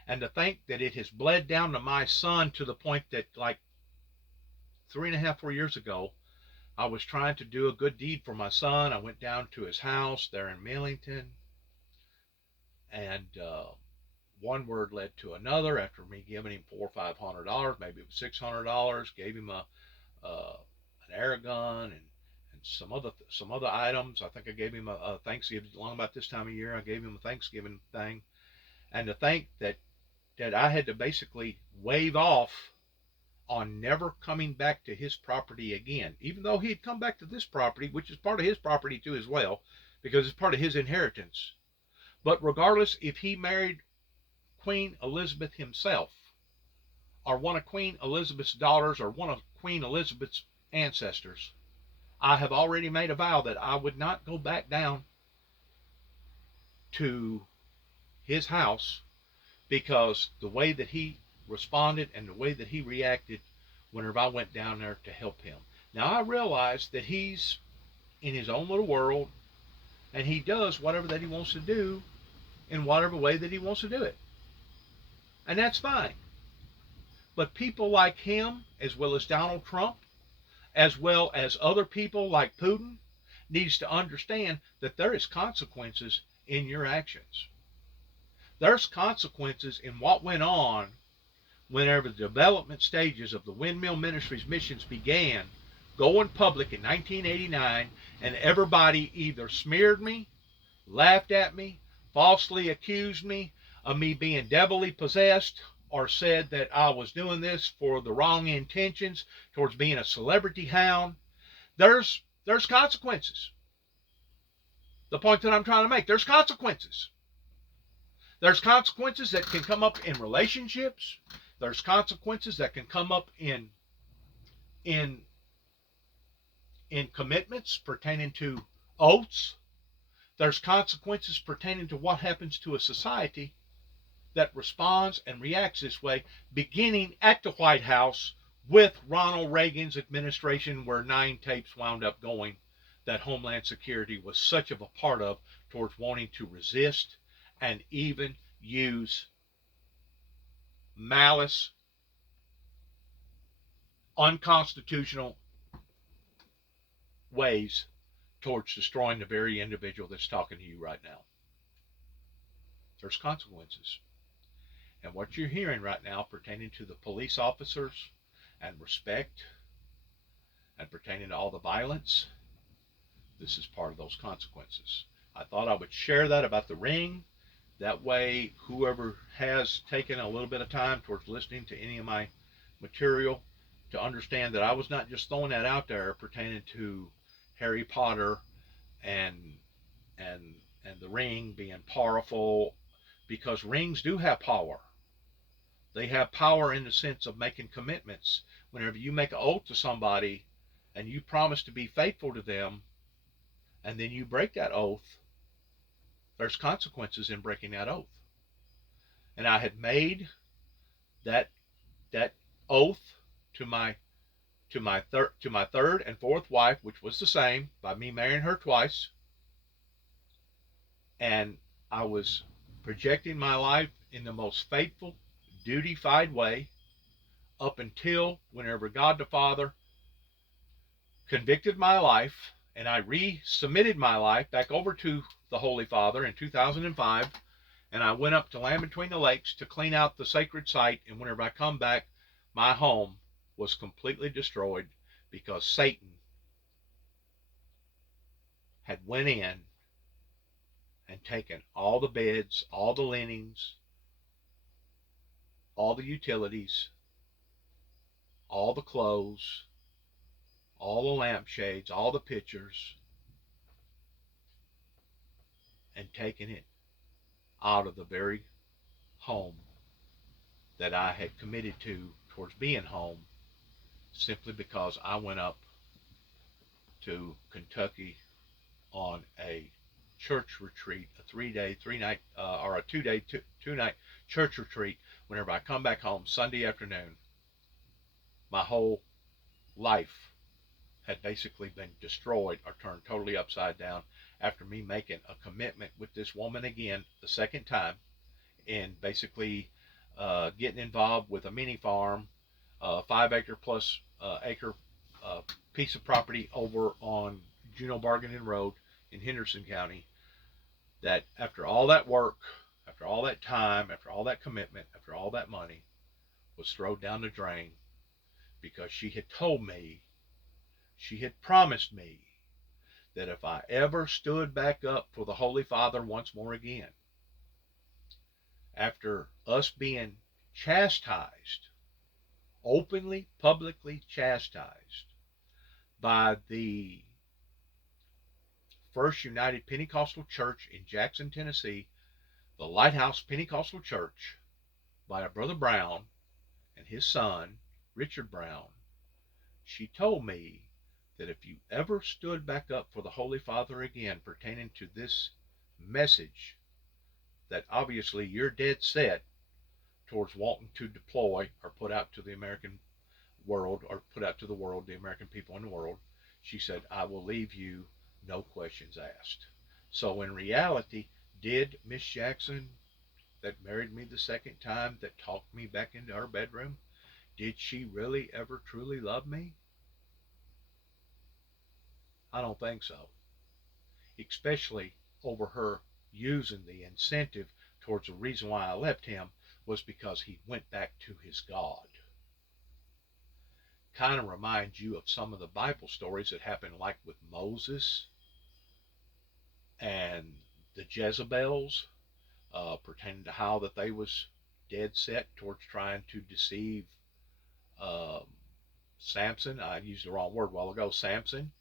And to think that it has bled down to my son to the point that, like 3.5, 4 years ago, I was trying to do a good deed for my son. I went down to his house there in Millington, and one word led to another. After me giving him $400 or $500, maybe it was $600, gave him an air gun and some other items. I think I gave him a Thanksgiving, along about this time of year, I gave him a Thanksgiving thing. And to think that I had to basically wave off on never coming back to his property again, even though he had come back to this property, which is part of his property too as well, because it's part of his inheritance. But regardless, if he married Queen Elizabeth himself, or one of Queen Elizabeth's daughters, or one of Queen Elizabeth's ancestors, I have already made a vow that I would not go back down to his house, because the way that he responded and the way that he reacted whenever I went down there to help him. Now I realize that he's in his own little world, and he does whatever that he wants to do in whatever way that he wants to do it. And that's fine. But people like him, as well as Donald Trump, as well as other people like Putin, needs to understand that there is consequences in your actions. There's consequences in what went on whenever the development stages of the Windmill Ministries missions began going public in 1989, and everybody either smeared me, laughed at me, falsely accused me of me being devilly possessed, or said that I was doing this for the wrong intentions towards being a celebrity hound. There's consequences. The point that I'm trying to make, there's consequences. There's consequences that can come up in relationships. There's consequences that can come up in commitments pertaining to oaths. There's consequences pertaining to what happens to a society that responds and reacts this way, beginning at the White House with Ronald Reagan's administration, where 9 tapes wound up going that Homeland Security was such of a part of towards wanting to resist and even use malice, unconstitutional ways towards destroying the very individual that's talking to you right now. There's consequences. And what you're hearing right now pertaining to the police officers and respect and pertaining to all the violence, this is part of those consequences. I thought I would share that about the ring. That way, whoever has taken a little bit of time towards listening to any of my material, to understand that I was not just throwing that out there pertaining to Harry Potter and the ring being powerful, because rings do have power. They have power in the sense of making commitments. Whenever you make an oath to somebody and you promise to be faithful to them, and then you break that oath, there's consequences in breaking that oath. And I had made that oath to my third and fourth wife, which was the same, by me marrying her twice. And I was projecting my life in the most faithful, duty-fied way up until whenever God the Father convicted my life, and I resubmitted my life back over to the Holy Father in 2005, and I went up to Land Between the Lakes to clean out the sacred site, and whenever I come back, my home was completely destroyed because Satan had went in and taken all the beds, all the linens, all the utilities, all the clothes, all the lampshades, all the pictures, and taken it out of the very home that I had committed to towards being home, simply because I went up to Kentucky on a church retreat, a 3-day, 3-night, or a 2-day, 2-night church retreat. Whenever I come back home Sunday afternoon, my whole life had basically been destroyed or turned totally upside down after me making a commitment with this woman again the second time, and basically getting involved with a mini farm, 5-acre plus acre piece of property over on Juneau Bargaining Road in Henderson County. That after all that work, after all that time, after all that commitment, after all that money was thrown down the drain, because she had told me, she had promised me, that if I ever stood back up for the Holy Father once more again, after us being chastised, openly, publicly chastised by the First United Pentecostal Church in Jackson, Tennessee, the Lighthouse Pentecostal Church, by a Brother Brown and his son, Richard Brown, she told me that if you ever stood back up for the Holy Father again pertaining to this message that obviously you're dead set towards wanting to deploy or put out to the American world, or put out to the world, the American people in the world, she said, I will leave you no questions asked. So in reality, did Miss Jackson, that married me the second time, that talked me back into her bedroom, did she really ever truly love me? I don't think so. Especially over her using the incentive towards the reason why I left him was because he went back to his God. Kind of reminds you of some of the Bible stories that happened, like with Moses and the Jezebels, pertaining to how that they was dead set towards trying to deceive Samson. I used the wrong word a while ago, Samson,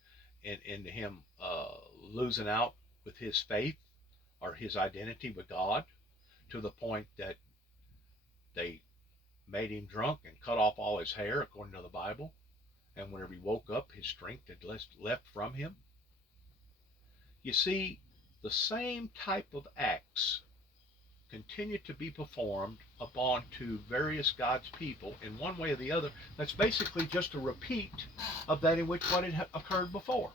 into him losing out with his faith or his identity with God, to the point that they made him drunk and cut off all his hair, according to the Bible. And whenever he woke up, his strength had left from him. You see, the same type of acts continue to be performed upon to various God's people in one way or the other. That's basically just a repeat of that in which what had occurred before.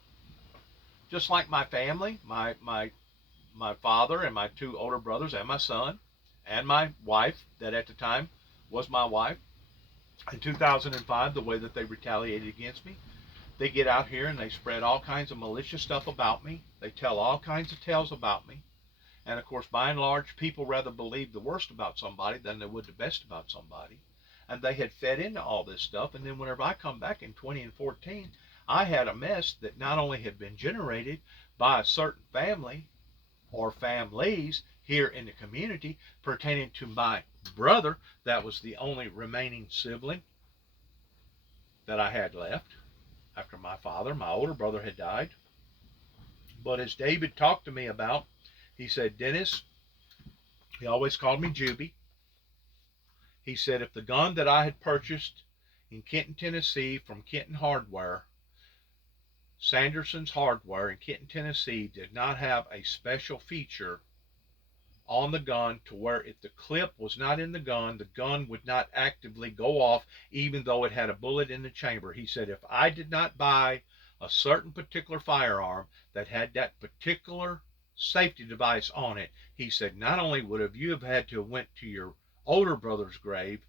Just like my family, my father and my 2 older brothers and my son, and my wife, that at the time was my wife. In 2005, the way that they retaliated against me, they get out here and they spread all kinds of malicious stuff about me. They tell all kinds of tales about me. And of course, by and large, people rather believe the worst about somebody than they would the best about somebody. And they had fed into all this stuff. And then whenever I come back in 2014, I had a mess that not only had been generated by a certain family or families here in the community pertaining to my brother, that was the only remaining sibling that I had left after my father, my older brother, had died. But as David talked to me about, he said, Dennis, he always called me Juby. He said, if the gun that I had purchased in Kenton, Tennessee from Kenton Hardware, Sanderson's Hardware in Kenton, Tennessee, did not have a special feature on the gun to where if the clip was not in the gun would not actively go off even though it had a bullet in the chamber. He said, if I did not buy a certain particular firearm that had that particular safety device on it, he said, not only would have you have had to have went to your older brother's grave,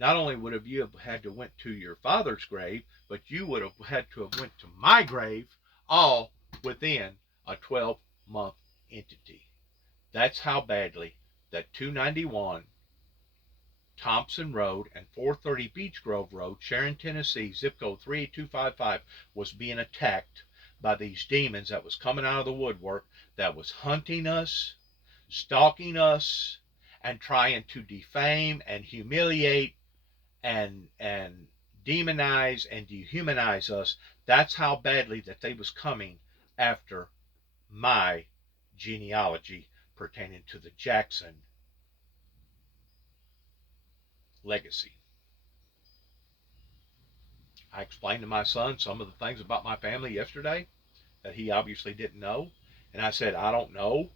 not only would have you have had to went to your father's grave, but you would have had to have went to my grave, all within a 12-month entity. That's how badly that 291 Thompson Road and 430 Beech Grove Road, Sharon, Tennessee, zip code 38255, was being attacked by these demons that was coming out of the woodwork, that was hunting us, stalking us, and trying to defame and humiliate and demonize and dehumanize us. That's how badly that they was coming after my genealogy pertaining to the Jackson legacy. I explained to my son some of the things about my family yesterday that he obviously didn't know. And I said, I don't know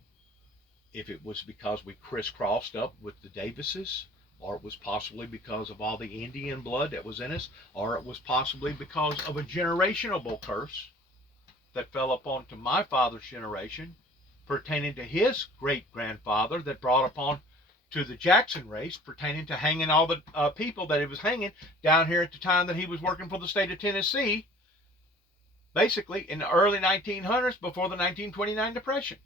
if it was because we crisscrossed up with the Davises, or it was possibly because of all the Indian blood that was in us, or it was possibly because of a generational curse that fell upon to my father's generation pertaining to his great-grandfather that brought upon to the Jackson race pertaining to hanging all the people that he was hanging down here at the time that he was working for the state of Tennessee, basically in the early 1900s before the 1929 Depression.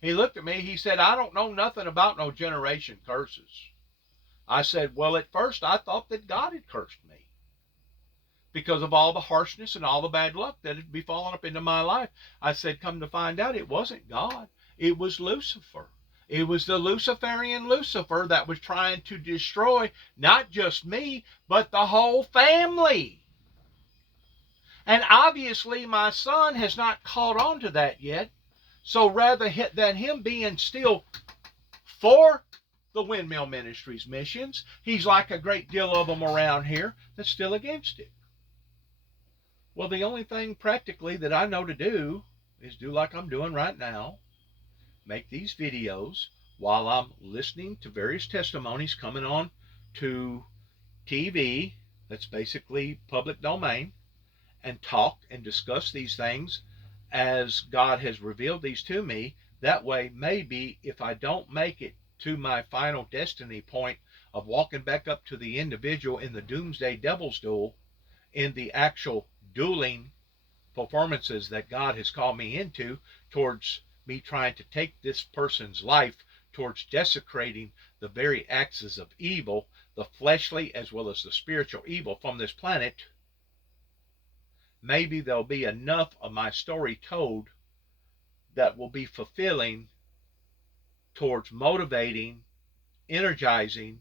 He looked at me, he said, I don't know nothing about no generation curses. I said, well, at first I thought that God had cursed me because of all the harshness and all the bad luck that had befallen up into my life. I said, come to find out, it wasn't God. It was Lucifer. It was the Luciferian Lucifer that was trying to destroy not just me, but the whole family. And obviously my son has not caught on to that yet. So rather than him being still for the Windmill Ministries missions, he's like a great deal of them around here that's still against it. Well, the only thing practically that I know to do is do like I'm doing right now. Make these videos while I'm listening to various testimonies coming on to TV, that's basically public domain, and talk and discuss these things as God has revealed these to me. That way, maybe if I don't make it to my final destiny point of walking back up to the individual in the Doomsday Devil's Duel, in the actual dueling performances that God has called me into towards me trying to take this person's life towards desecrating the very axis of evil, the fleshly as well as the spiritual evil from this planet, maybe there'll be enough of my story told that will be fulfilling towards motivating, energizing,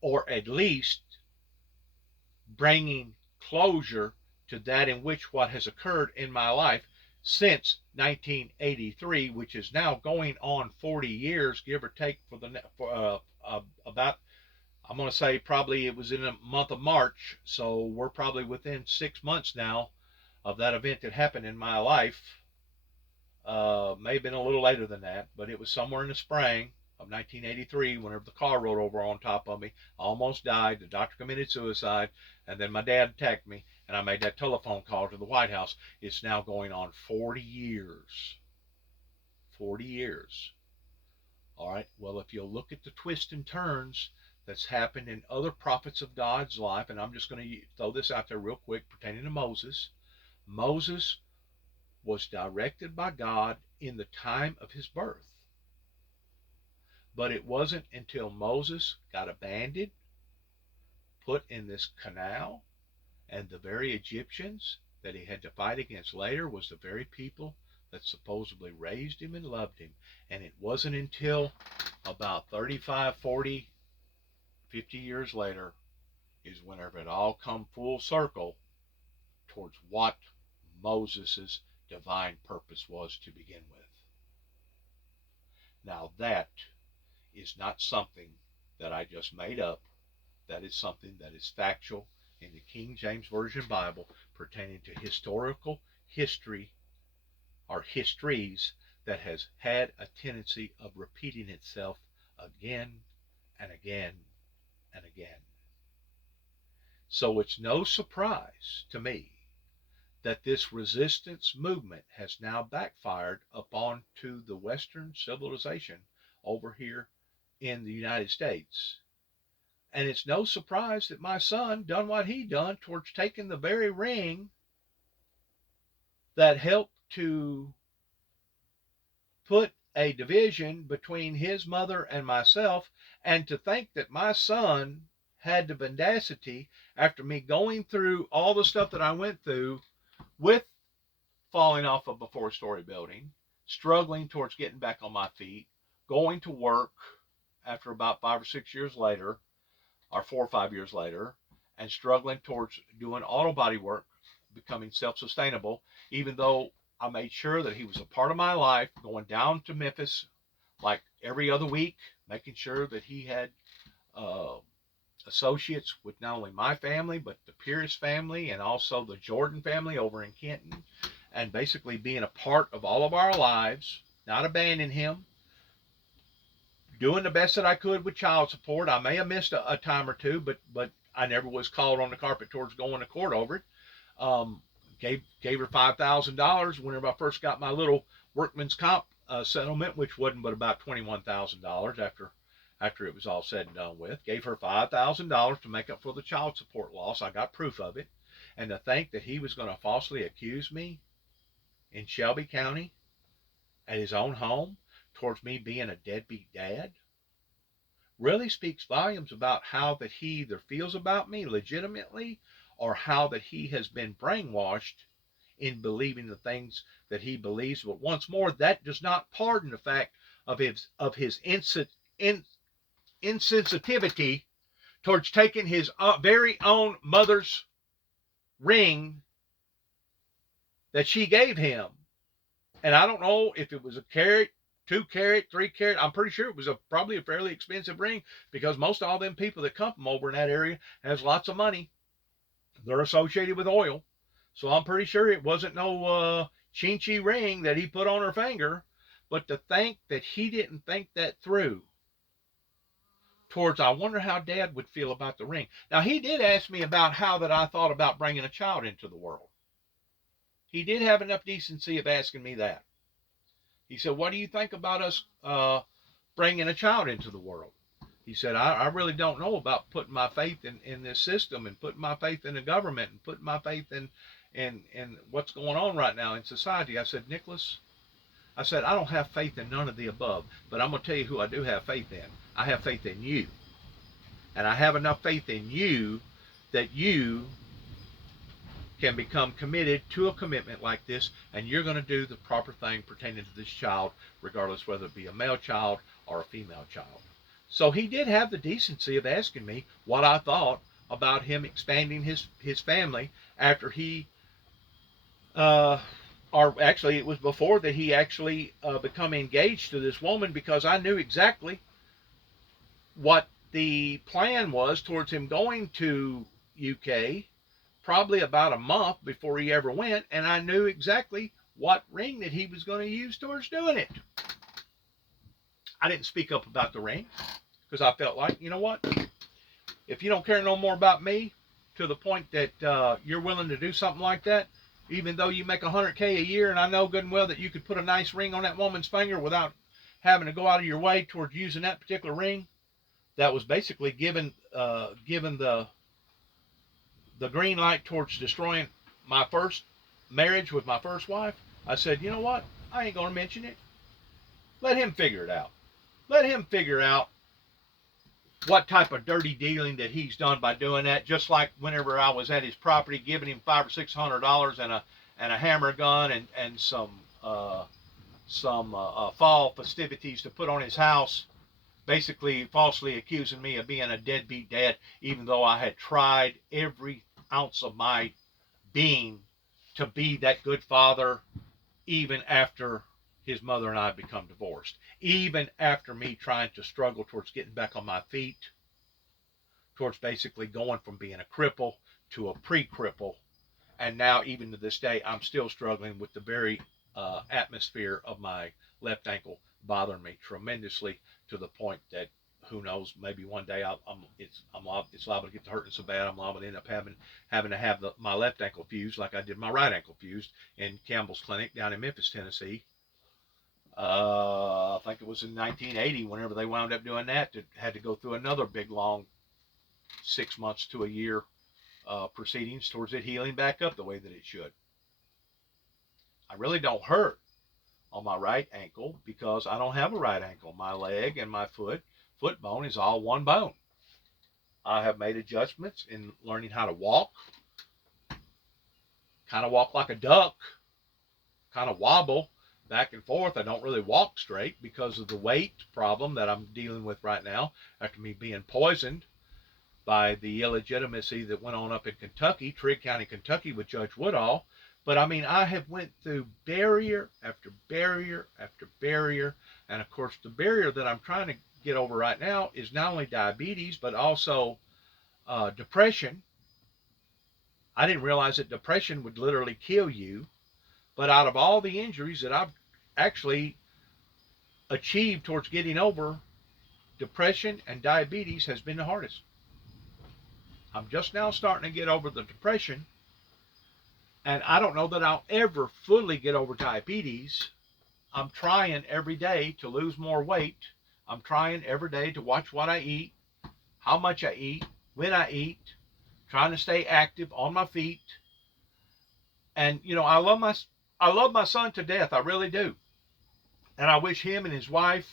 or at least bringing closure to that in which what has occurred in my life since 1983, which is now going on 40 years, give or take, about, I'm going to say probably it was in the month of March, so we're probably within 6 months now of that event that happened in my life. May have been a little later than that, but it was somewhere in the spring of 1983 whenever the car rolled over on top of me. I almost died. The doctor committed suicide, and then my dad attacked me, and I made that telephone call to the White House. It's now going on 40 years. 40 years All right. Well, if you'll look at the twists and turns that's happened in other prophets of God's life, and I'm just going to throw this out there real quick pertaining to Moses. Moses was directed by God in the time of his birth. But it wasn't until Moses got abandoned, put in this canal, and the very Egyptians that he had to fight against later was the very people that supposedly raised him and loved him. And it wasn't until about 35, 40, 50 years later is whenever it all come full circle towards what Moses's divine purpose was to begin with. Now that is not something that I just made up. That is something that is factual in the King James Version Bible pertaining to historical history or histories that has had a tendency of repeating itself again and again and again. So it's no surprise to me that this resistance movement has now backfired upon to the Western civilization over here in the United States. And it's no surprise that my son done what he done towards taking the very ring that helped to put a division between his mother and myself, and to think that my son had the mendacity, after me going through all the stuff that I went through with falling off of a 4-story building, struggling towards getting back on my feet, going to work after about 5 or 6 years later, or 4 or 5 years later, and struggling towards doing auto body work, becoming self-sustainable, even though I made sure that he was a part of my life, going down to Memphis like every other week, making sure that he had associates with not only my family, but the Pierce family and also the Jordan family over in Kenton, and basically being a part of all of our lives, not abandoning him, doing the best that I could with child support. I may have missed a time or two, but I never was called on the carpet towards going to court over it. Gave her $5,000 whenever I first got my little workman's comp settlement, which wasn't but about $21,000 after it was all said and done with. Gave her $5,000 to make up for the child support loss. I got proof of it. And to think that he was going to falsely accuse me in Shelby County at his own home towards me being a deadbeat dad really speaks volumes about how that he either feels about me legitimately, or how that he has been brainwashed in believing the things that he believes. But once more, that does not pardon the fact of his insensitivity towards taking his very own mother's ring that she gave him. And I don't know if it was a carat, 2 carat, 3 carat. I'm pretty sure it was probably a fairly expensive ring, because most of all them people that come from over in that area has lots of money. They're associated with oil. So I'm pretty sure it wasn't no Chinchi ring that he put on her finger. But to think that he didn't think that through towards, I wonder how Dad would feel about the ring. Now, he did ask me about how that I thought about bringing a child into the world. He did have enough decency of asking me that. He said, what do you think about us bringing a child into the world? He said, I really don't know about putting my faith in this system, and putting my faith in the government, and putting my faith in what's going on right now in society. I said, Nicholas, I said, I don't have faith in none of the above, but I'm going to tell you who I do have faith in. I have faith in you. And I have enough faith in you that you can become committed to a commitment like this, and you're going to do the proper thing pertaining to this child, regardless whether it be a male child or a female child. So he did have the decency of asking me what I thought about him expanding his family after he, or actually it was before that he actually become engaged to this woman, because I knew exactly what the plan was towards him going to UK, probably about a month before he ever went, and I knew exactly what ring that he was going to use towards doing it. I didn't speak up about the ring, because I felt like, you know what, if you don't care no more about me to the point that you're willing to do something like that, even though you make $100K a year, and I know good and well that you could put a nice ring on that woman's finger without having to go out of your way towards using that particular ring that was basically given the green light towards destroying my first marriage with my first wife, I said, you know what? I ain't going to mention it. Let him figure it out. Let him figure out what type of dirty dealing that he's done by doing that. Just like whenever I was at his property, giving him $500 or $600 and a hammer gun and some fall festivities to put on his house, basically falsely accusing me of being a deadbeat dad, even though I had tried every ounce of my being to be that good father, even after his mother and I had become divorced, even after me trying to struggle towards getting back on my feet, towards basically going from being a cripple to a pre-cripple. And now, even to this day, I'm still struggling with the very atmosphere of my left ankle bothering me tremendously, to the point that, who knows, maybe one day it's liable to get to hurting so bad I'm liable to end up having to have my left ankle fused like I did my right ankle fused in Campbell's Clinic down in Memphis, Tennessee. I think it was in 1980, whenever they wound up doing that, had to go through another big, long 6 months to a year proceedings towards it healing back up the way that it should. I really don't hurt on my right ankle because I don't have a right ankle. My leg and my foot bone is all one bone. I have made adjustments in learning how to walk, kind of walk like a duck, kind of wobble back and forth. I don't really walk straight because of the weight problem that I'm dealing with right now after me being poisoned by the illegitimacy that went on up in Kentucky, Trigg County, Kentucky, with Judge Woodall. But I mean, I have went through barrier after barrier after barrier. And of course, the barrier that I'm trying to get over right now is not only diabetes, but also depression. I didn't realize that depression would literally kill you. But out of all the injuries that I've actually achieved towards getting over, depression and diabetes has been the hardest. I'm just now starting to get over the depression. And I don't know that I'll ever fully get over diabetes. I'm trying every day to lose more weight. I'm trying every day to watch what I eat, how much I eat, when I eat, trying to stay active on my feet. And, you know, I love my son to death. I really do. And I wish him and his wife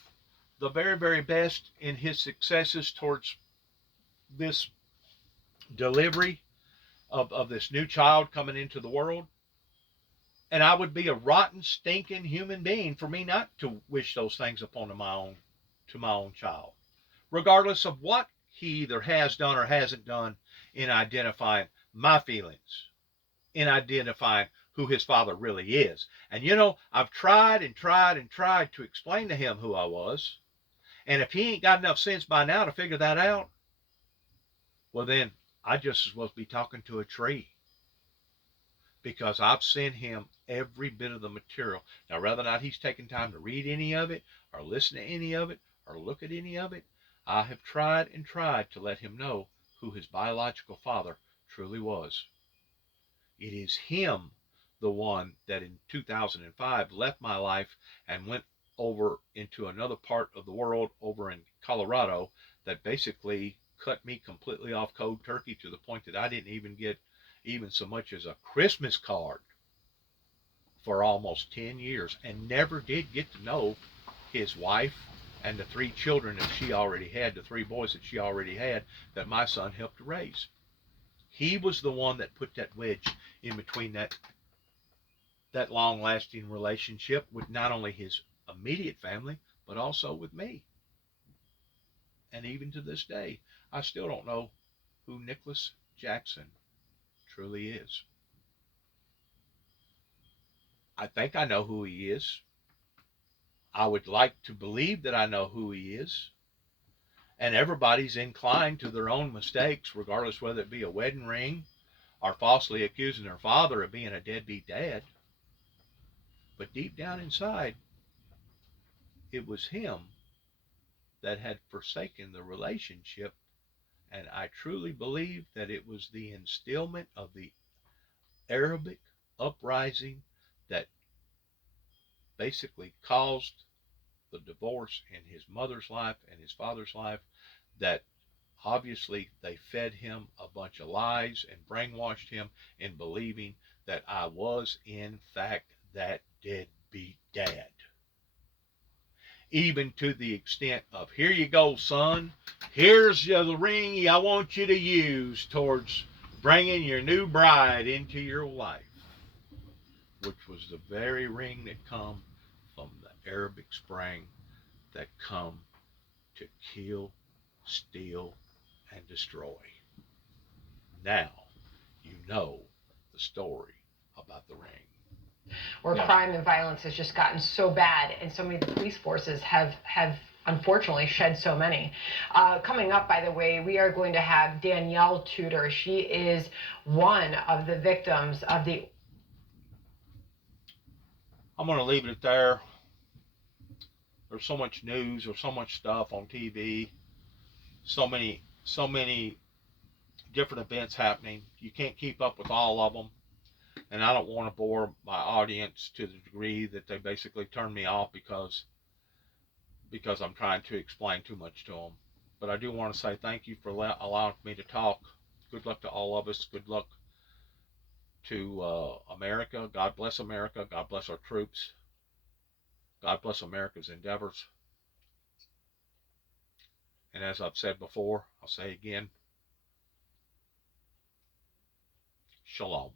the very, very best in his successes towards this delivery of this new child coming into the world. And I would be a rotten, stinking human being for me not to wish those things upon my own child, regardless of what he either has done or hasn't done in identifying my feelings, in identifying who his father really is. And you know, I've tried and tried and tried to explain to him who I was. And if he ain't got enough sense by now to figure that out, well then, I just as well be talking to a tree, because I've sent him every bit of the material. Now, whether or not he's taken time to read any of it, or listen to any of it, or look at any of it, I have tried and tried to let him know who his biological father truly was. It is him, the one that in 2005 left my life and went over into another part of the world, over in Colorado, that basically cut me completely off cold turkey, to the point that I didn't even get even so much as a Christmas card for almost 10 years, and never did get to know his wife and the 3 children that she already had, the 3 boys that she already had, that my son helped to raise. He was the one that put that wedge in between that long-lasting relationship with not only his immediate family, but also with me. And even to this day, I still don't know who Nicholas Jackson truly is. I think I know who he is. I would like to believe that I know who he is. And everybody's inclined to their own mistakes, regardless whether it be a wedding ring or falsely accusing their father of being a deadbeat dad. But deep down inside, it was him that had forsaken the relationship. And I truly believe that it was the instillment of the Arabic uprising that basically caused the divorce in his mother's life and his father's life, that obviously they fed him a bunch of lies and brainwashed him in believing that I was, in fact, that deadbeat dad. Even to the extent of, here you go, son. Here's the ring I want you to use towards bringing your new bride into your life, which was the very ring that come from the Arabic Spring, that come to kill, steal, and destroy. Now you know the story about the ring. Where Yeah. crime and violence has just gotten so bad, and so many of the police forces have unfortunately shed so many. Coming up, by the way, we are going to have Danielle Tudor. She is one of the victims of the. I'm going to leave it there. There's so much news, there's so much stuff on TV, so many different events happening. You can't keep up with all of them. And I don't want to bore my audience to the degree that they basically turn me off because I'm trying to explain too much to them. But I do want to say thank you for allowing me to talk. Good luck to all of us. Good luck to America. God bless America. God bless our troops. God bless America's endeavors. And as I've said before, I'll say again, Shalom.